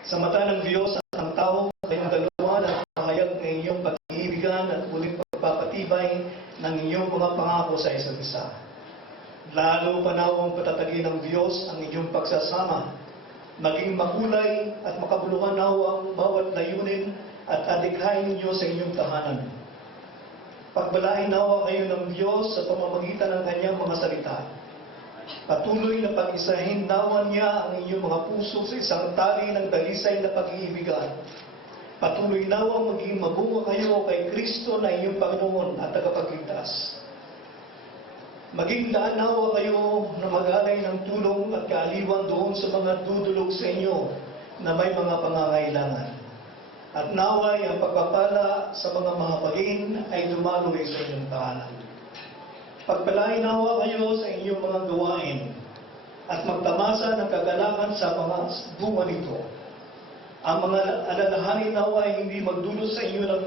Sa mata ng Diyos at ang tao, kayong dalawa na pahayag ng inyong pag-iibigan at muling pagpapatibay ng inyong mga pangako sa isa't isa. Lalo pa nawang patatagin ng Diyos ang inyong pagsasama, maging makulay at makabuluhan nawa ang bawat layunin at adikhain ninyo sa inyong tahanan. Pagbalain nawa kayo ng Diyos sa pamamagitan ng kanyang mga salita. Patuloy na pag-isahin nawa niya ang inyong mga puso sa isang tali ng dalisay na pag-iibigan. Patuloy nawa maging mabunga kayo kay Kristo na inyong Panginoon at tagapagligtas. Maging daan nawa kayo na mag-alay ng tulong at kaaliwan doon sa mga dudulog sa inyo na may mga pangangailangan. At naway ang pagpapala sa mga mahapagin ay dumaloy sa inyong tahanan. Pagpalain nawa kayo sa inyong mga gawain at magtamasa ng kagalakan sa mga bunga nito. Ang mga alalahanin nawa ay hindi magdulot sa inyo ng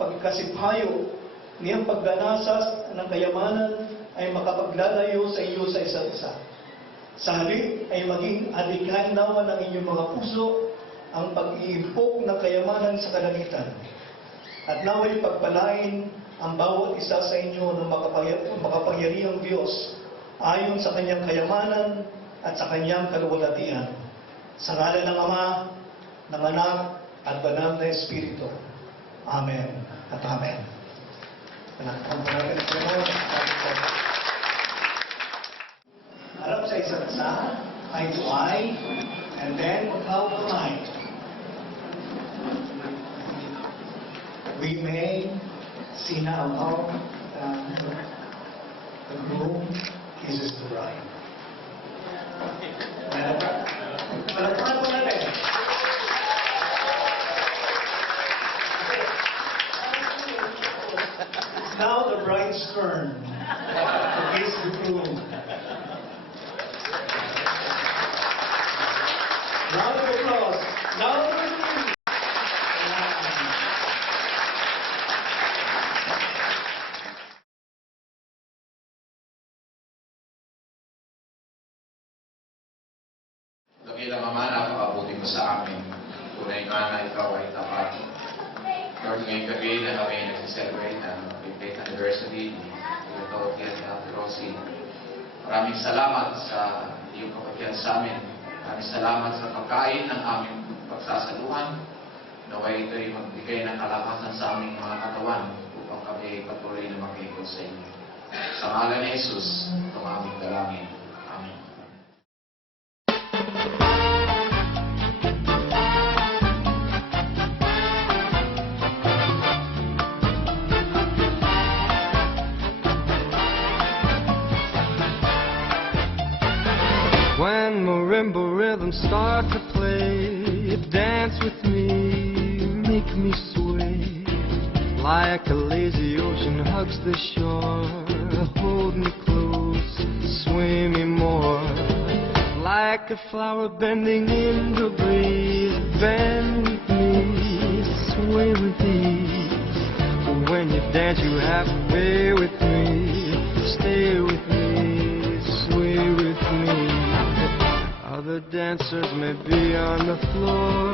pagkasiphayo, niyang pagganasas ng kayamanan ay makapaglalayo sa iyo sa isa't isa. Sa halip ay maging adikain nawa ng inyong mga puso ang pag-iimpok ng kayamanan sa kalangitan. At naway pagpalain ang bawat isa sa inyo ng makapangyarihang Diyos ayon sa kanyang kayamanan at sa kanyang kaluwalhatian. Sa ngalan ng Ama, ng Anak, at Banal na Espiritu. Amen at Amen. Harap sa isa't isa, eye to eye, and then without the line. We may see now how the groom kisses the bride. Malapad po natin. Now the bride's turn to kiss the groom. Round of applause. Now the groom. Dakilang Ama, napakabuti mo sa amin. Tunay nga na ikaw ay tapat. Lord, ngayong gabi na kami nag-celebrate ng 5th anniversary ni Toti at Ate Rosie. Maraming salamat sa iyong kapatihan sa amin. Maraming salamat sa pagkain ng aming pagsasaluhan. Naway ito'y magbigay ng kalakasan sa aming mga katawan upang kami patuloy na mag-ikot sa inyo. Sa ngalan ni Jesus, itong aming dalangin. Amen. When marimba rhythms start to play, dance with me, make me sway. Like a lazy ocean hugs the shore, hold me close, sway me more. Like a flower bending in the breeze, bend with me, sway with ease. When you dance you have to be with me, stay with me, sway with me. Other dancers may be on the floor,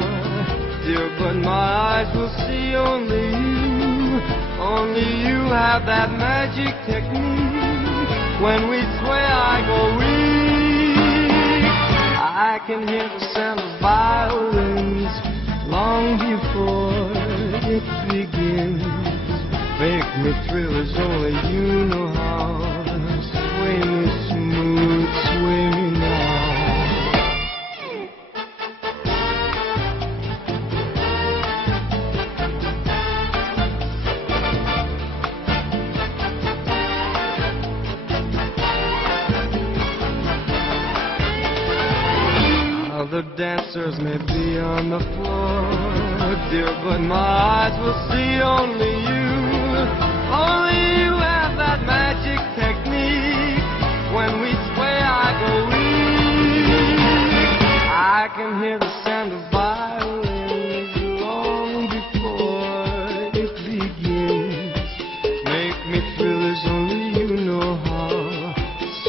dear, but my eyes will see only you. Only you have that magic technique. When we sway, I go weak. I can hear the sound of violins long before it begins. Make me thrill as only you know how. Sway me smooth, sway me now. dancers may be on the floor, dear, but my eyes will see only you. Only you have that magic technique. When we sway, I go weak. I can hear the sound of violins long before it begins. Make me feel as only you know how.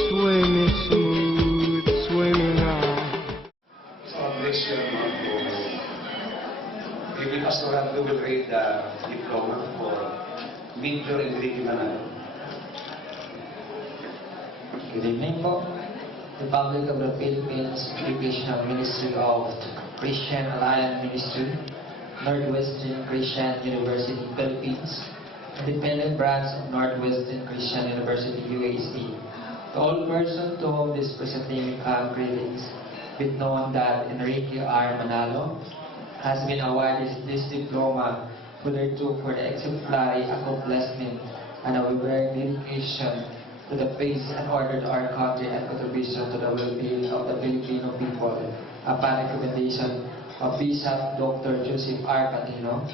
Sway me smooth, sway me now. Foundation Giving Pastoral will read the diploma for Major Enrique Manalo. Good evening po. Republic of the Philippines, Educational Ministry of Christian Alliance Ministry, Northwestern Christian University, Philippines, Independent Branch of Northwestern Christian University, UAC. To all persons to whom this presenting greetings, be it known that Enrique R. Manalo has been awarded this diploma hitherto for the exemplary accomplishment and unwavering dedication to the peace and order of our country and contribution to the well-being of the Filipino people. Upon recommendation of Bishop Dr. Joseph R. Catino,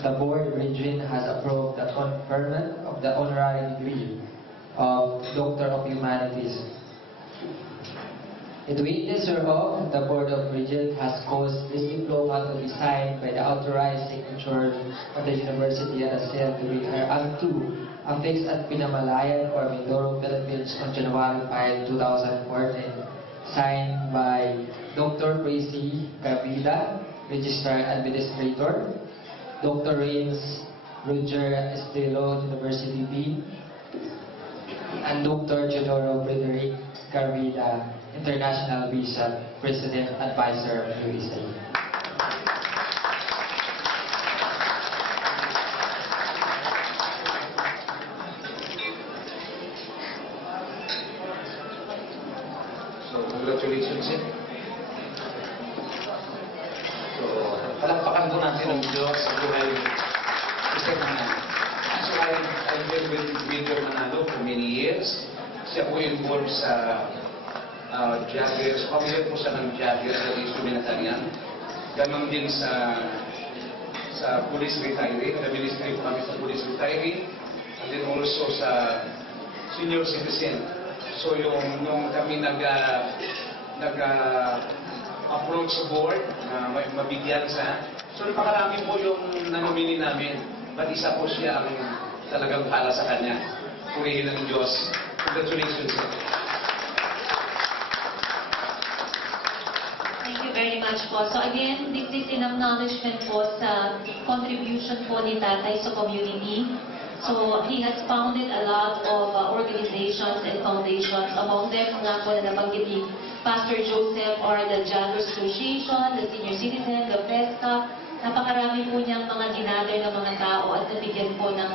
the Board Region has approved the conferment of the honorary degree of Doctor of Humanities. In witness whereof, the Board of Regents has caused this diploma to be signed by the authorized signature of the University and the said to be hereunto affixed at Pinamalayan or Mindoro, Philippines on January 5, 2014. Signed by Dr. Tracy Gavida, Registrar Administrator, Dr. Rains Roger Estilo, University Dean, and Dr. Teodoro Frederick Gavida, International Bishop, President Advisor of USA. So, congratulations, sir. So, palakpakan po natin ang Diyos sa buhay ni Mr. Manalo. So, I've been with Major Manalo for many years. Siya po involved sa Jaggers. Familiar po siya ng Jaggers sa instrumentarian. Ganon din sa police retiree. Na-ministry po kami sa police retiree. And then also sa senior citizen. So yung kami nag-approach sa board na mabigyan sa... So napakarami po yung nanomini namin. But isa po siya ang talagang bahala sa kanya. Purihin ng Diyos. Congratulations, sir. Thank you very much po. So again, this is in acknowledgement po sa contribution po ni Tatay sa community. So he has founded a lot of organizations and foundations. Among them nga po na nabanggit ni Pastor Joseph or the Jaggers Association, the Senior Citizen, the FESCA. Napakarami po niyang mga ginather ng mga tao at nabigyan po ng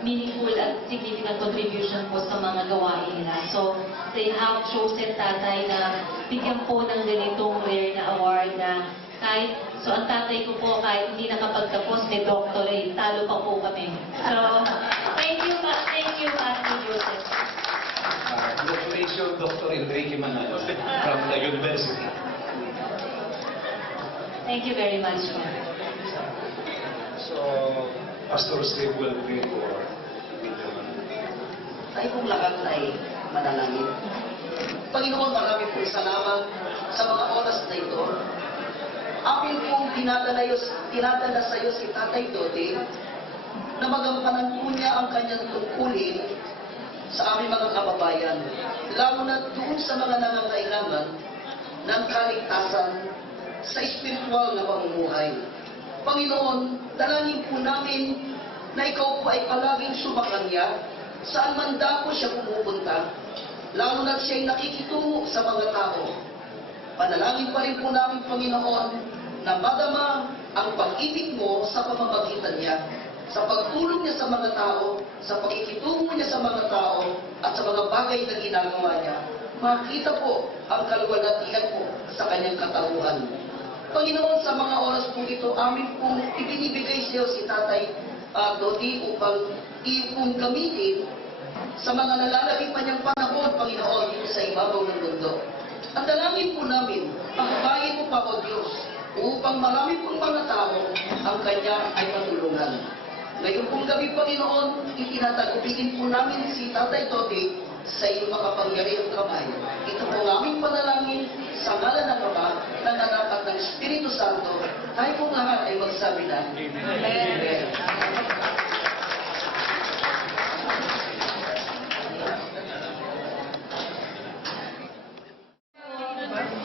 meaningful at significant contribution po sa mga gawain nila. So, they have chosen Tatay na bigyan po ng ganitong rare na award na kahit, so ang tatay ko po kahit hindi nakapagtapos may doctorate, talo pa po kami. So, thank you, Pastor Joseph. Congratulations, Dr. Enrique Manalo from the university. Thank you very much, ma'am. So, Pastor Steve will pray for Major Manalo. Tayo pong lahat ay manalangin. Panginoon, marami pong salamat sa mga oras na ito. Amin pong tinadala sa iyo si Tatay Dodi na magampanan po niya ang kanyang tungkulin sa aming mga kababayan, lalo na doon sa mga nangangailangan ng kaligtasan sa espiritual na pamumuhay. Panginoon, dalangin po namin na ikaw po ay palaging sumakanya saan man dako siya pumupunta, lalo na siya'y nakikitungo sa mga tao. Panalangin pa rin po namin, Panginoon, na madama ang pag-ibig mo sa pamamagitan niya, sa pagtulong niya sa mga tao, sa pakikitungo niya sa mga tao, at sa mga bagay na ginagawa niya. Makita po ang kaluwalhatian po sa kanyang katauhan. Panginoon, sa mga oras po ito, amin pong ibinibigay sa iyo si Tatay Dodi upang ipong gamitin sa mga nalalagay pa niyang panahon, Panginoon, sa ibabaw ng mundo. At dalangin po namin, pagbabayin mo pa o Diyos, upang marami pong mga tao ang Kanya ay matulungan. Ngayon pong gabi, Panginoon, itinatagubilin po namin si Tatay Toti sa iyong makapangyarihang kamay. Ito po ang aming panalangin sa ngalan ng Ama, ng Anak at ng Espiritu Santo. Tayo pong lahat ay magsabi na, Amen.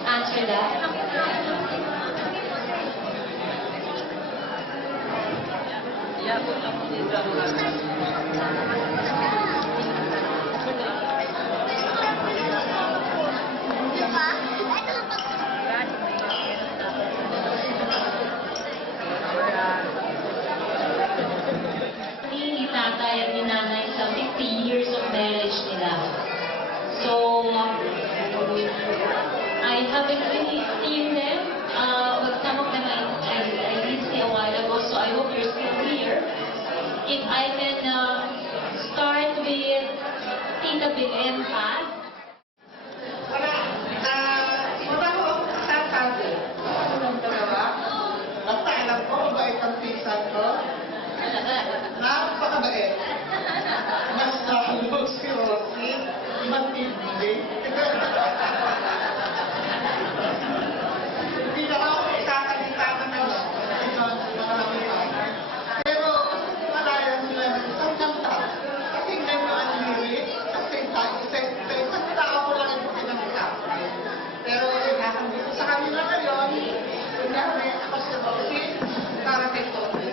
Answer that. Ni tatay at ni nanay sa 50 years of marriage nila. So, I haven't really seen them, but some of them I did see a while ago, so I hope you're still here. If I can start with Tita Belen Paz. Wala ko sasabi. Ang dalawa. Basta alam ko, mabait ang pinsan ko. Napakabait. Mas lalo si Rosie. Matindi. Hindi na ako ikakalita ng marami pa. Pero wala yan sila ng kanta. Kasi hindi mo ang lyrics. Kasi isang tao ko lang yung pinagsasabi. Pero nakakambito sa kanila ngayon, kunyari ako si Rosie, para kay Tony.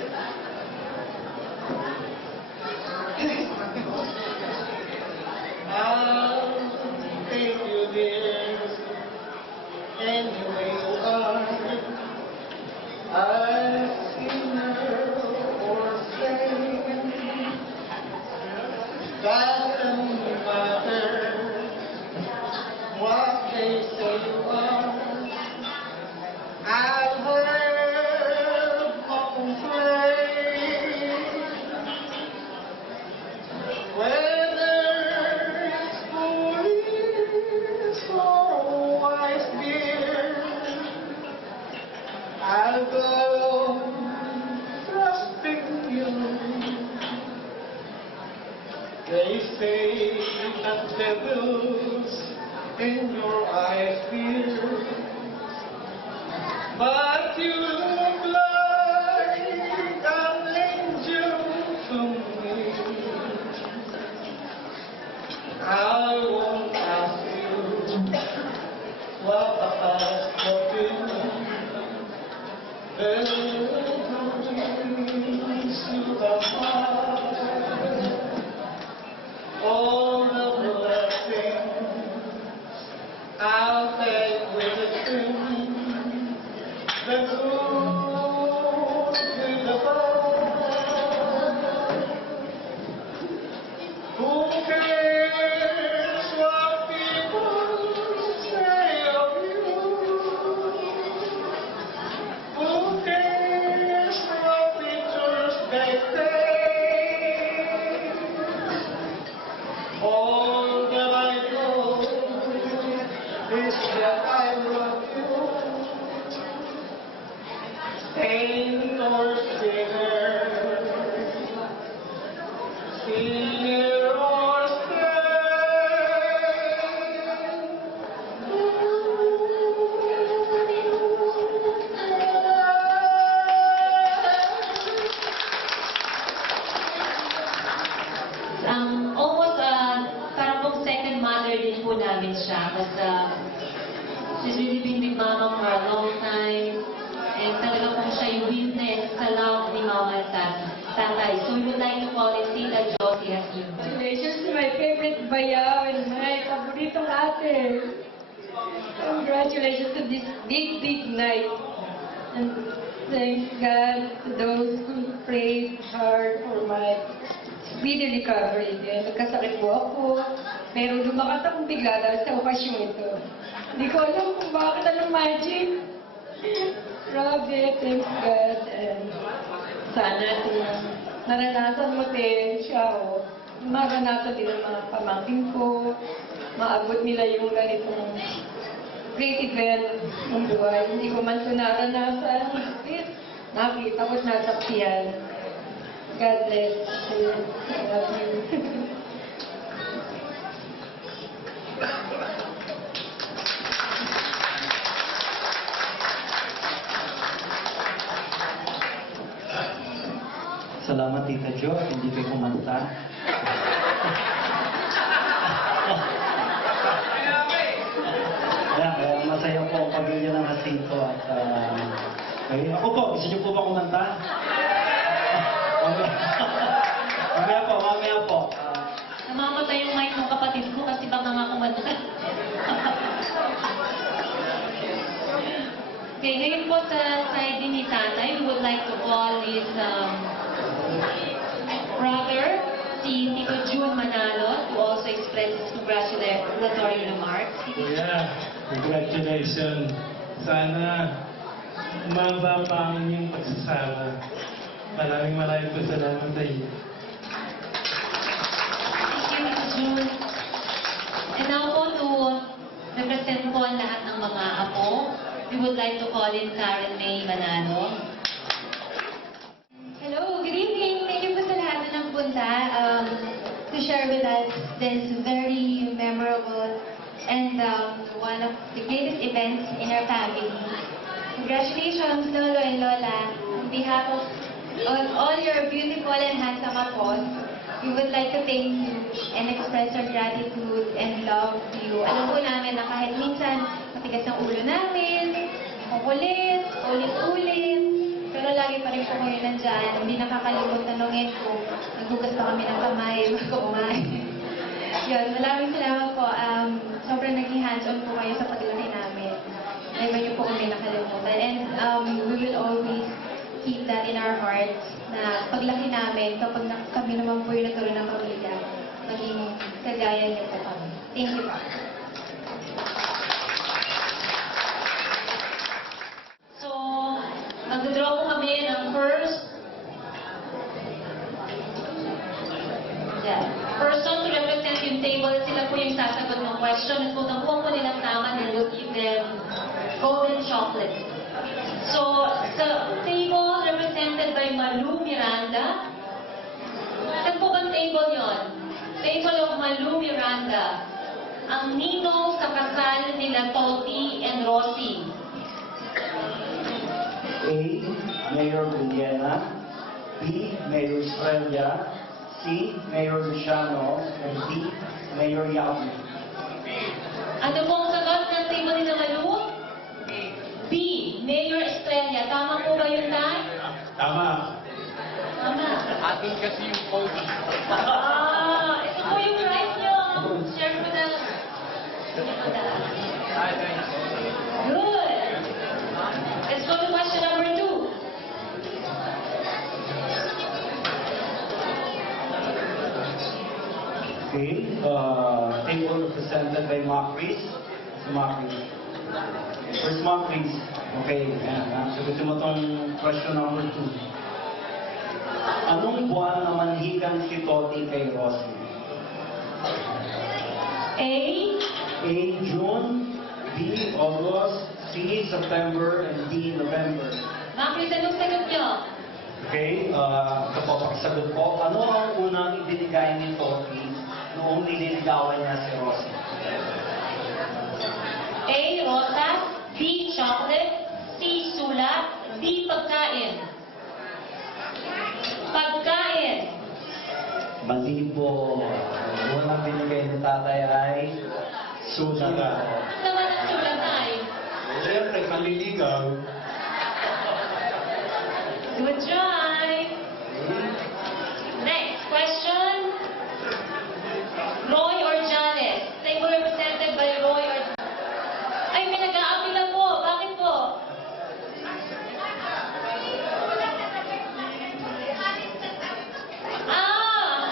I'll take you there, anywhere you are. I've seen her or saint. Doesn't matter what they say you are. I've heard mountains play. Whether it's foolish or wise, dear, I'll go trusting you. They say that devils in your eyes, dear, but you look like an angel to me. I won't ask you what the past will be. There's to the heart, all the blessings I'll take with you. The good with the bad. Who cares what people say of you? Who cares what pictures they take? All that I know is that I love you. Saint or sinner, sinner or Almost parang pong second mother din po namin siya. Kasi she's really been with Mama for a long time. And talaga po siya yung witness sa love ni Mama at Tatay. So we would like to call it Tita Josie Hakim. Congratulations to my favorite bayaw and my paboritong ate. Congratulations to this big, big night. And thank God to those who prayed hard for my speedy recovery. Dahil nagkasakit po ako, pero lumakas akong bigla dahil sa okasyon ito. Hindi ko alam kung bakit anong magic. Grabe, thank God. And sana naranasan mo din siya o maranasan din ng mga pamangkin ko, maabot nila yung ganitong great event ng buhay. Hindi ko man ito naranasan. Nakita ko't nasaksiyan. God bless. I love you. Salamat, Tita Jo, at hindi kayo kumanta. Kaya masaya po ang pamilya ng Jacinto at ako po, gusto niyo po ba kumanta? Mamaya po. Namamatay yung mic ng kapatid ko kasi baka nga kumanta. Okay, ngayon po sa side din ni Tatay, we would like to call his brother, si Tito June Manalo, to also express his congratulatory remarks. Yeah, congratulations. Sana umaba pa ang inyong pagsasama. Maraming po salamat sa iyo. Thank you, Tito June. And now po to represent po ang lahat ng mga apo, we would like to call in Karen May Manalo. Hello, good evening. Thank you po sa lahat na nagpunta to share with us this very memorable and one of the greatest events in our family. Congratulations, Lolo and Lola. On behalf of all your beautiful and handsome apos, we would like to thank you and express our gratitude and love to you. Alam po namin na kahit minsan matigas ang ulo namin, kukulit, ulit-ulit, pero lagi pa rin po kayo nandyan. Hindi nakakalimot tanongin kung naghugas pa kami ng kamay bago kumain. Yun, maraming salamat po. Sobrang naging hands-on po kayo sa paglaki namin. Never niyo po kami nakalimutan. And we will always keep that in our hearts na paglaki namin, kapag kami naman po yung naturo ng pamilya, maging kagaya niyo po kami. Thank you po. So, mag-draw po kami ng first person to represent yung table. Sila po yung sasagot ng question. At kung nakuha po nilang tama, then we'll give them golden chocolate. So, sa table represented by Malu Miranda. Saan po bang table yon? Table of Malu Miranda. Ang ninong sa kasal nila Toti and Rosie. A. Mayor Villena. B. Mayor Estrella. C. Mayor Luciano. And D. Mayor Yabu. Ano pong sagot ng table ni Malu? B. Mayor Estrella. Tama po ba yun, Tay? Tama. Tama. Atin kasi yung photo. Ito po yung right nyo. Share ko na. Good. Let's go to question number 2. Okay. Table represented by Macris. Macris. Where's Macris? Okay. Sagutin mo tong question number 2. Anong buwan na manhigang si Toti kay Rosie? A. A. June. B. August. C. September. And D. November. Macris, anong sagot nyo? Okay. Ito po, pakisagot po. Ano ang unang ibinigay ni Toti noong nililigawan niya si Rosie? A. Rosas. B. Chocolate. C. Sulat. D. Pagkain. Pagkain. Mali po. Ang unang binigay ni tatay ay sulat. Ano naman ang sulat ay? Siyempre, maliligaw. Good try. Next question. Roy or Janice? Table represented by Roy or... Ay, may nag-aapila po. Bakit po?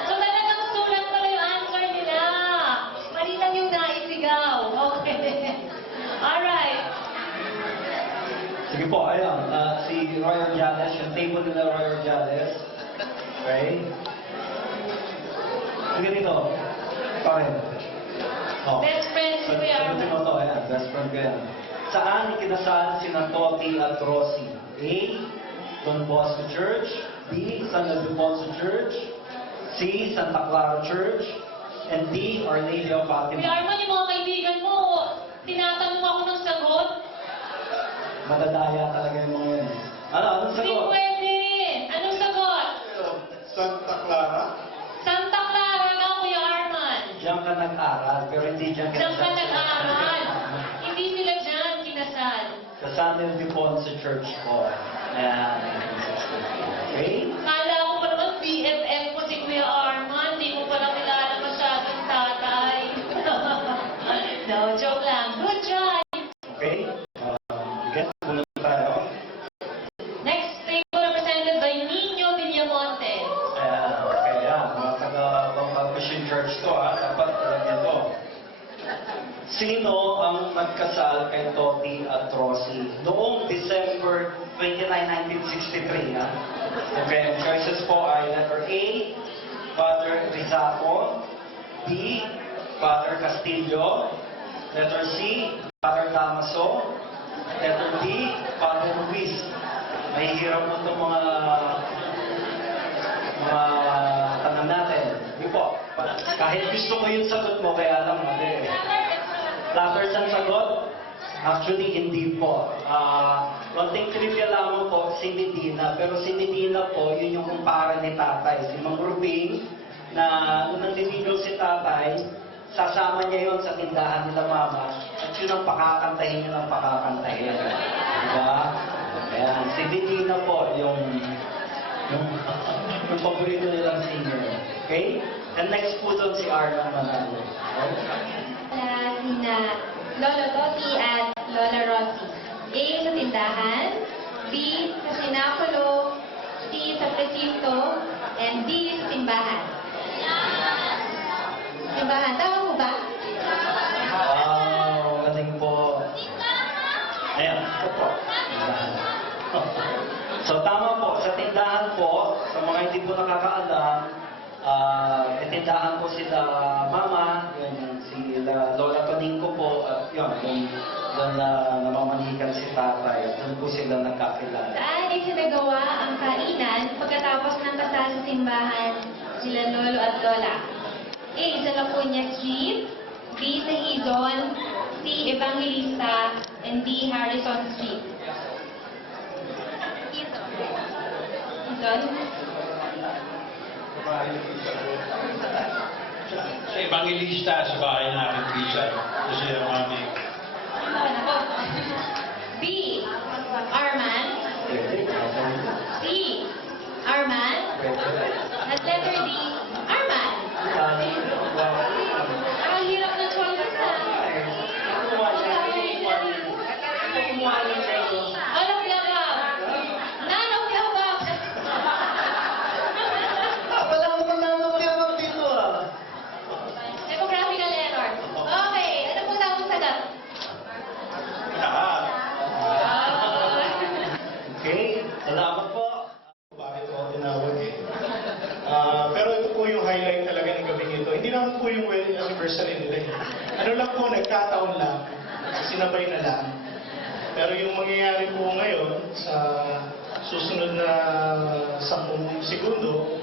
So talagang sulat pala yung answer nila. Mali lang yung naisigaw. Okay. Alright. Sige po, ayun. Si Roy Orjales, yung table nila Roy Orjales. Okay? Sige dito. Pare. Oh. Best friends Kuya Sagutin mo Arman. to, ayan. Best friend ko yan. Saan ikinasal sina Toti at Rosie? A. Don Bosco Church. B. San Ildefonso Church. C. Santa Clara Church. And D. Our Lady of Kuya Fatima. Arman, yung mga kaibigan mo, tinatanong ako ng sagot. Madadaya talaga yung mga yan. Anong Hindi sagot? pwede. Anong sagot? Santa Clara. Santa Clara nga, Kuya Arman. Diyan ka nag-aral, pero hindi diyan ka Diyan ka nag-aaral. Hindi sila dyan kinasal. Sa San Ildefonso Church po. Ayan. Okay? Kala ko pa naman BFF mo si Kuya Arman. Hindi mo pala kilala masyadong tatay. No, joke lang. Good try. Okay? Get muna tayo. Next table represented by Nino Villamonte. Ayan. Okay, yan. Mga taga-Bangkal Mission Church to, dapat alam niyo to. Sino ang nagkasal kay Toti at Rosie noong December 29, 1963? Okay, ang choices po ay letter A, Father Rizaco. B, Father Castillo. Letter C, Father Damaso. Letter D, Father Luis. Mahihirap mo itong mga tanong natin. Hindi po. Kahit gusto mo yung sagot mo, kaya lang mali. Flatters ang sagot? Actually, hindi po. Konting trivia lamang po, si Medina. Pero si Medina po, yun yung kumpara ni tatay. Si Mang Rubing, na nung nanliligaw si tatay, sasama niya yun sa tindahan nila mama. At yun ang pakakantahin niya ng pakakantahin. Diba? Ayan, si Medina po, yung paborito nilang singer. Okay? And next po doon si Arman Manalo. Wala sina Lolo Toti at Lola Rosie. A sa tindahan, B sa sinakulo, C sa presinto, and D sa simbahan. Simbahan, tama mo ba? Wow, galing po. Ayan, ito po. Tindahan. So tama po, sa tindahan po, sa mga hindi po nakakaalam, tindahan po sila mama, yun, si Lola Toning ko po, at yun, doon na namamanikan si tatay, doon po sila nagkakilala. Saan isinagawa ang kainan pagkatapos ng kasal sa simbahan sila Lolo at Lola? A. Sa Lapunya Street, B. sa Hizon, C. Evangelista, and D. Harrison Street. Hizon? Sa Evangelista, sa bahay namin, Pisa. Kasi ang aming B. Arman. C. Arman. At letter D. Arman. Ang hirap na choices na. All of the above. None of the above. Wala mo naman dito Typographical error. Okay, ano po tamang sagot? Okay, salamat po. Bakit ako tinawag eh? Pero ito po yung highlight talaga ng gabi ito. Hindi naman po yung wedding anniversary nila eh. Ano lang po, nagkataon lang. Sinabay na lang. Pero yung mangyayari po ngayon sa susunod na 10 segundo,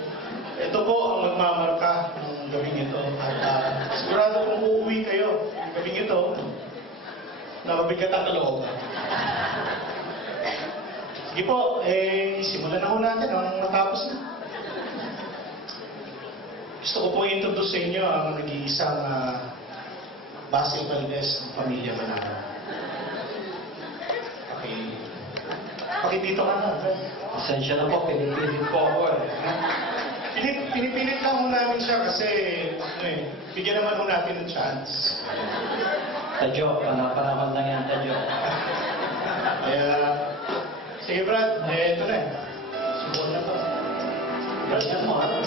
ito po ang magmamarka ng gabing ito. At sigurado kung uuwi kayo ng gabing ito, na mabigat ang kalooban. Sige po, simulan na ho natin ang matapos na. Gusto ko po introduce sa inyo ang nag-iisang Basil Valdez ng Pamilya Manalo. Okay. Pakitito ka na. Pasensya na po, pinipilit po ako eh. Pinipilit lang ho namin siya kasi bigyan naman ho natin ng chance. Tadyo, panahon lang yan, Tadyo. Kaya, sige Brad, ito na eh. Subukan na po. Ganyan mo, ano?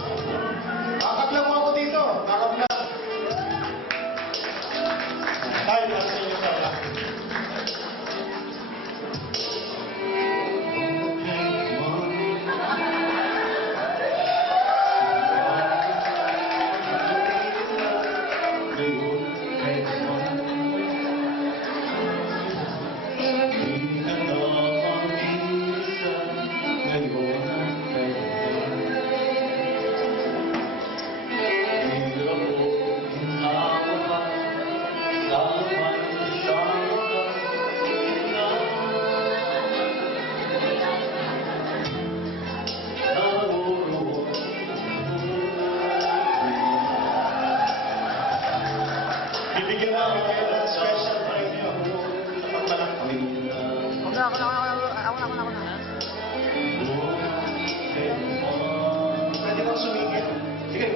Kakap lang mo ako dito. Kakap lang. Tayo, para sa inyo sana. namin kayo ng special premyo sa pagpalakpak. Pwede bang sumingit? Sige,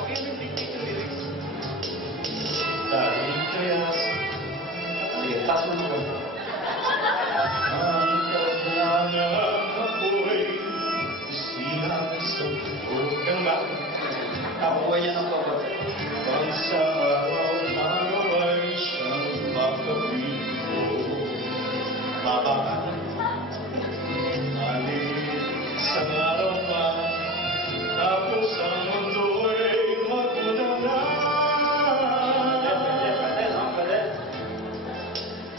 okay, repeat yung lyrics. Dahil kaya, sige, taas mo naman. Ang kailangan ako'y isilang sa buhay. Ganun ba? Nakuha niya ng pagod. Pag sa araw-araw ay siyang makapiling ko, mababa. Alit sa araw pa, tapos ang mundo'y magulang na.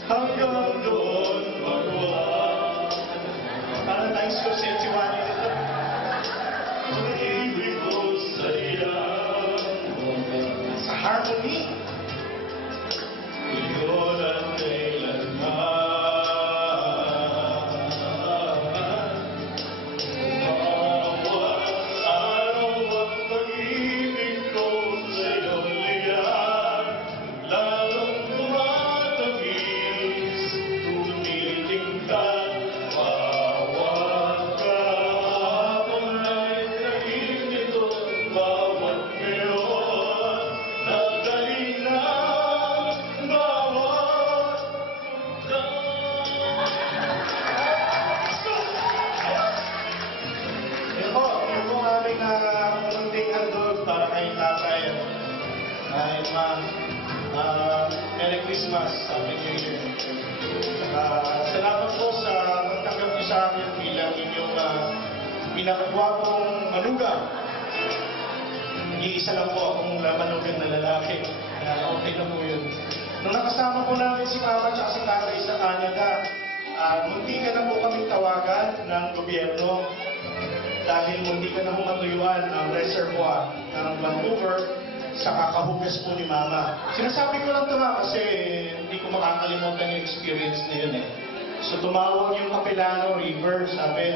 Hanggang doon magawa. Parang tayong susunod si Wally nito. Pag-ibig ko sa iya, sa harmony. Yun ang kailanman. Bawat araw ang pag-ibig ko sa iyong liyan, lalong tumatagis, tumitingkad. Bawat kahapon ay naging nito, bawat ngayon nagaling na, bawat Yun po, yun po aming munting handog para kay tatay. Ay, Merry Christmas, Happy New Year. Salamat po sa pagtanggap niyo sa akin bilang inyong pinakagwapong manugang. Nag-iisa lang po akong manugang na lalaki. Okay na po yun. Nung nakasama po namin si Mama at si Tatay sa Canada, munti ka na po kaming tawagan ng gobyerno dahil munti ka na po matuyuan ng reservoir ng Vancouver sa kakahugas po ni Mama. Sinasabi ko lang ito kasi hindi ko makakalimutan yung experience na yun eh. So tumawag yung Capilano River, sabi,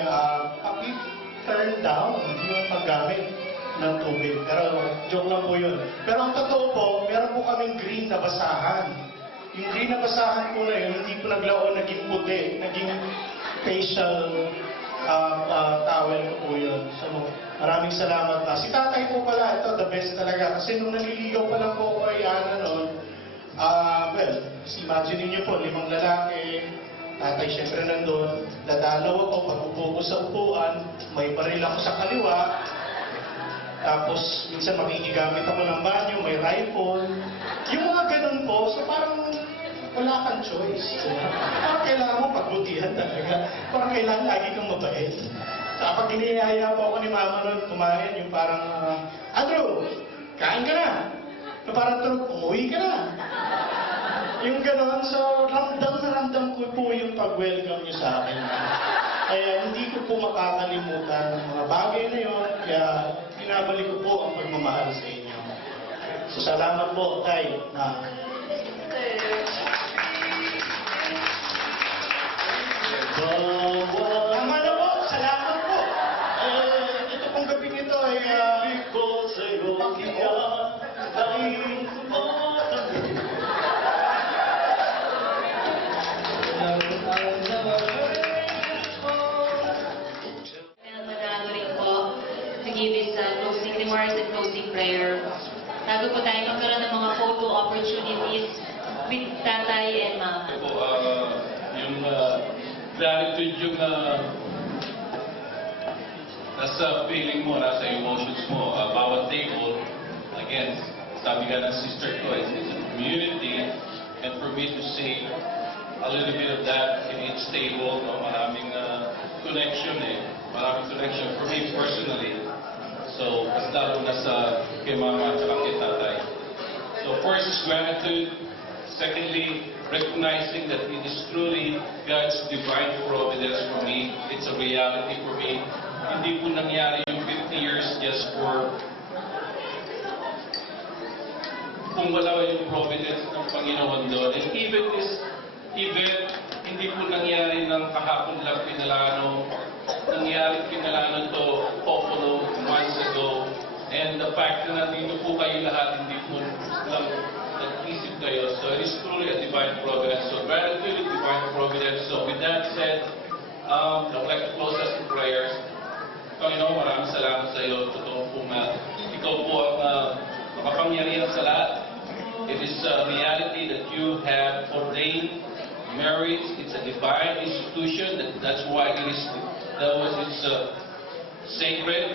turn down yung paggamit ng tubig. Pero joke lang po yun. Pero ang totoo po, meron po kaming green na basahan. Yung green na basahan po na yun, hindi po naglaon, naging puti, naging facial towel ko po yun. So maraming salamat na. Si tatay po pala, ito the best talaga. Kasi nung naliligaw pa lang po ako kay Ana noon, well, imagine niyo po, 5 lalaki, tatay syempre nandun, dadalaw ako, pag-upo ko sa upuan, may baril ako sa kaliwa, tapos minsan makikigamit ako ng banyo, may rifle, yung mga ganun po, so parang wala kang choice. Parang kailangan mo pagbutihan talaga. Parang kailangan lagi kang mabait. Kapag inihaya po ako ni Mama noon kumain, yung parang, Andrew, kain ka na. Yung parang tulog, umuwi ka na. Yung gano'n, so ramdam na ramdam ko po yung pag-welcome niyo sa akin. Kaya hindi ko po makakalimutan ang mga bagay na yun, kaya pinabalik ko po ang pagmamahal sa inyo. So salamat po, Tay, na tama na po, salamat po. Ito pong gabing ito ay Manalo rin po to give his closing remarks and closing prayer. Bago po tayo magkaroon ng mga photo opportunities with Tatay and Mama. Yung gratitude yung nasa feeling mo, nasa emotions mo, bawat table, again, sabi ka ng sister ko, it's a community, and for me to say a little bit of that in each table, no, maraming connection maraming connection for me personally. So, mas lalo na sa kay Mama at kay Tatay. So, first is gratitude. Secondly, recognizing that it is truly God's divine providence for me. It's a reality for me. Hindi po nangyari yung 50 years just for kung wala yung providence ng Panginoon doon. And even this event, hindi po nangyari ng kahapon lang Pinalano. Nangyari Pinalano to couple months ago. And the fact na nandito po kayo lahat, hindi po lang divine providence. So gratitude is divine providence. So with that said, I would like to close us in prayers. Panginoon, maraming salamat sa iyo. Totoo po na ikaw po ang makapangyarihan sa lahat. It is a reality that you have ordained marriage. It's a divine institution. That's why it is sacred.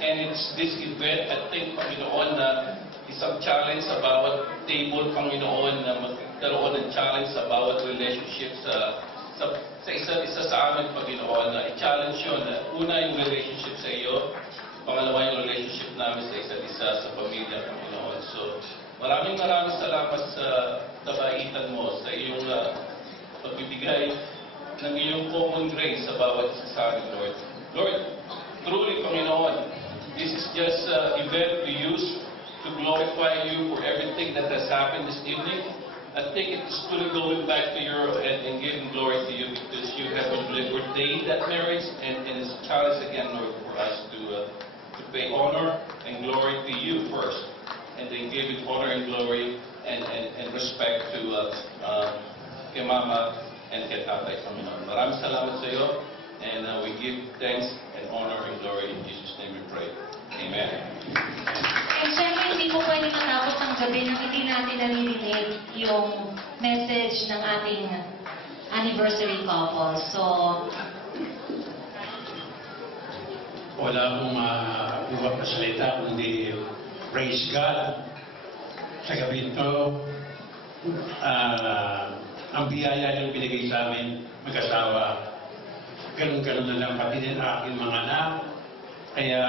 And it's this event, I think, Panginoon, na isang challenge sa bawat table, Panginoon, na magkaroon ng challenge sa bawat relationship sa isa't isa sa amin, Panginoon, na i-challenge yun. Una, yung relationship sa iyo. Pangalawa, yung relationship namin sa isa't isa, sa pamilya, Panginoon. So, maraming salamat sa kabaitan mo, sa iyong pagbibigay ng iyong common grace sa bawat isa sa amin, Lord. Lord, truly, Panginoon, this is just an event we use to glorify you for everything that has happened this evening. I think it's truly going back to your and giving glory to you because you have ordained that marriage and it's a challenge again, Lord, for us to pay honor and glory to you first and then give it honor and glory and respect to kay Mama and kay Tatay, Panginoon. Maraming salamat sa iyo and we give thanks and honor and glory in Jesus' name we pray. Amen. And syempre, hindi po pwede matapos ang gabi nang hindi natin naririnig yung message ng ating anniversary couple. So, wala akong iba pa salita kundi praise God. Sa gabi ito, ang biyaya niyang binigay sa amin, mag-asawa. Ganun-ganun na lang pati din aking mga anak. Kaya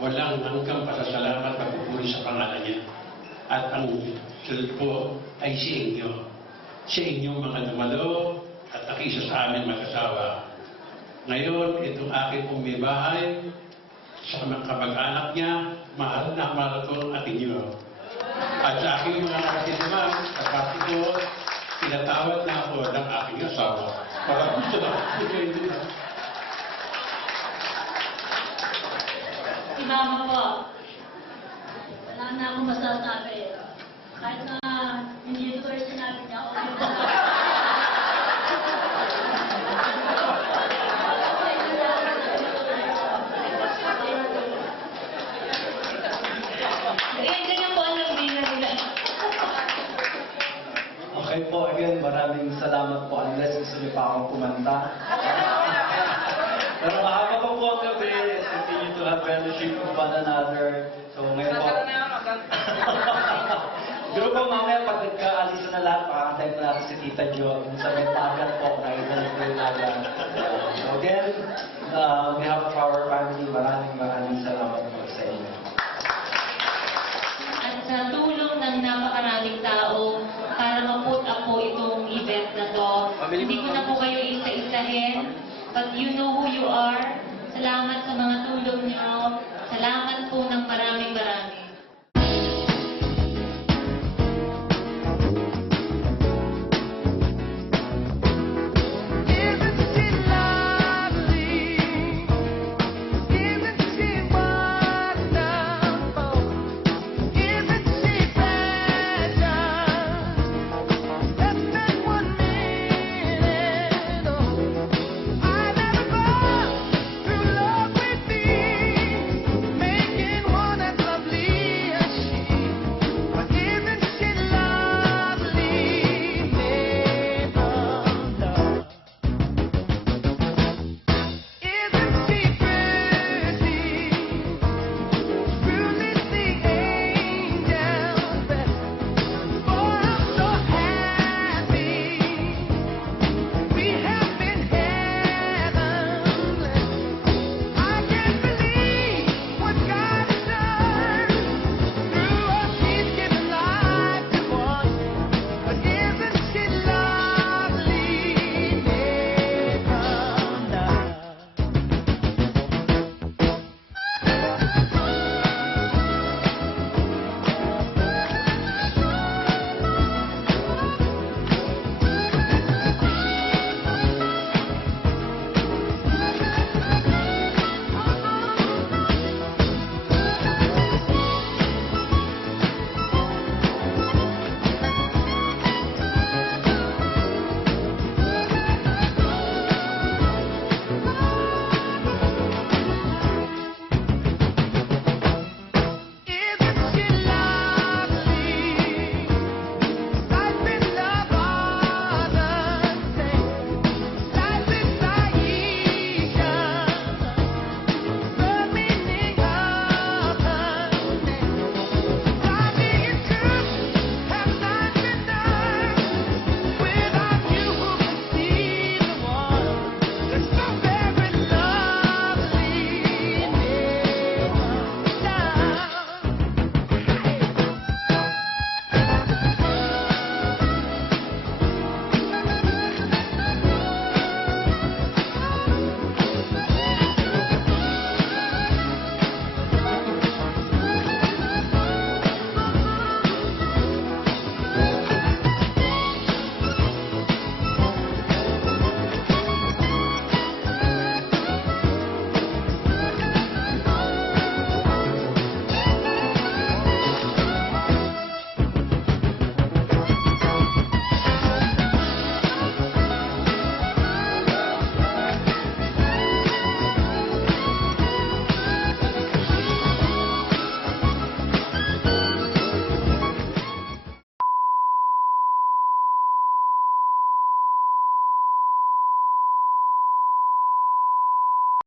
walang hanggang pasasalamat at pupuri sa pangalan niya. At ang sunod po ay si inyo. Sa inyong mga dumalo at nakisa sa amin mag-asawa. Ngayon, itong aking pong may bahay, sa mga kamag-anak niya, mahal na mahal ko at inyo. At sa aking mga kapatid naman, sa pati ko, pinatawad na ako ng aking asawa. Para gusto na. Si Mama po, wala na akong masasabi. Kahit na hindi ito kayo sinabi niya, okay na. ganyan po ang nabila nila. Okay po, again, maraming salamat po. Unless gusto niyo pa akong kumanta. Pero mahaba pa po ang gabi. Let's continue to have fellowship with one another. So ngayon po. Pero po mamaya pag nagka-alisa na lahat, pakakantay na natin si Tita Jo. Sa may tagat po, nakita na po yung tagat. So again, on behalf of our family, maraming salamat po sa inyo. At sa tulong ng napakaraming tao para ma-put up po itong event na to, hindi ko na po kayo isa-isahin, but you know who you are. Salamat sa mga tulong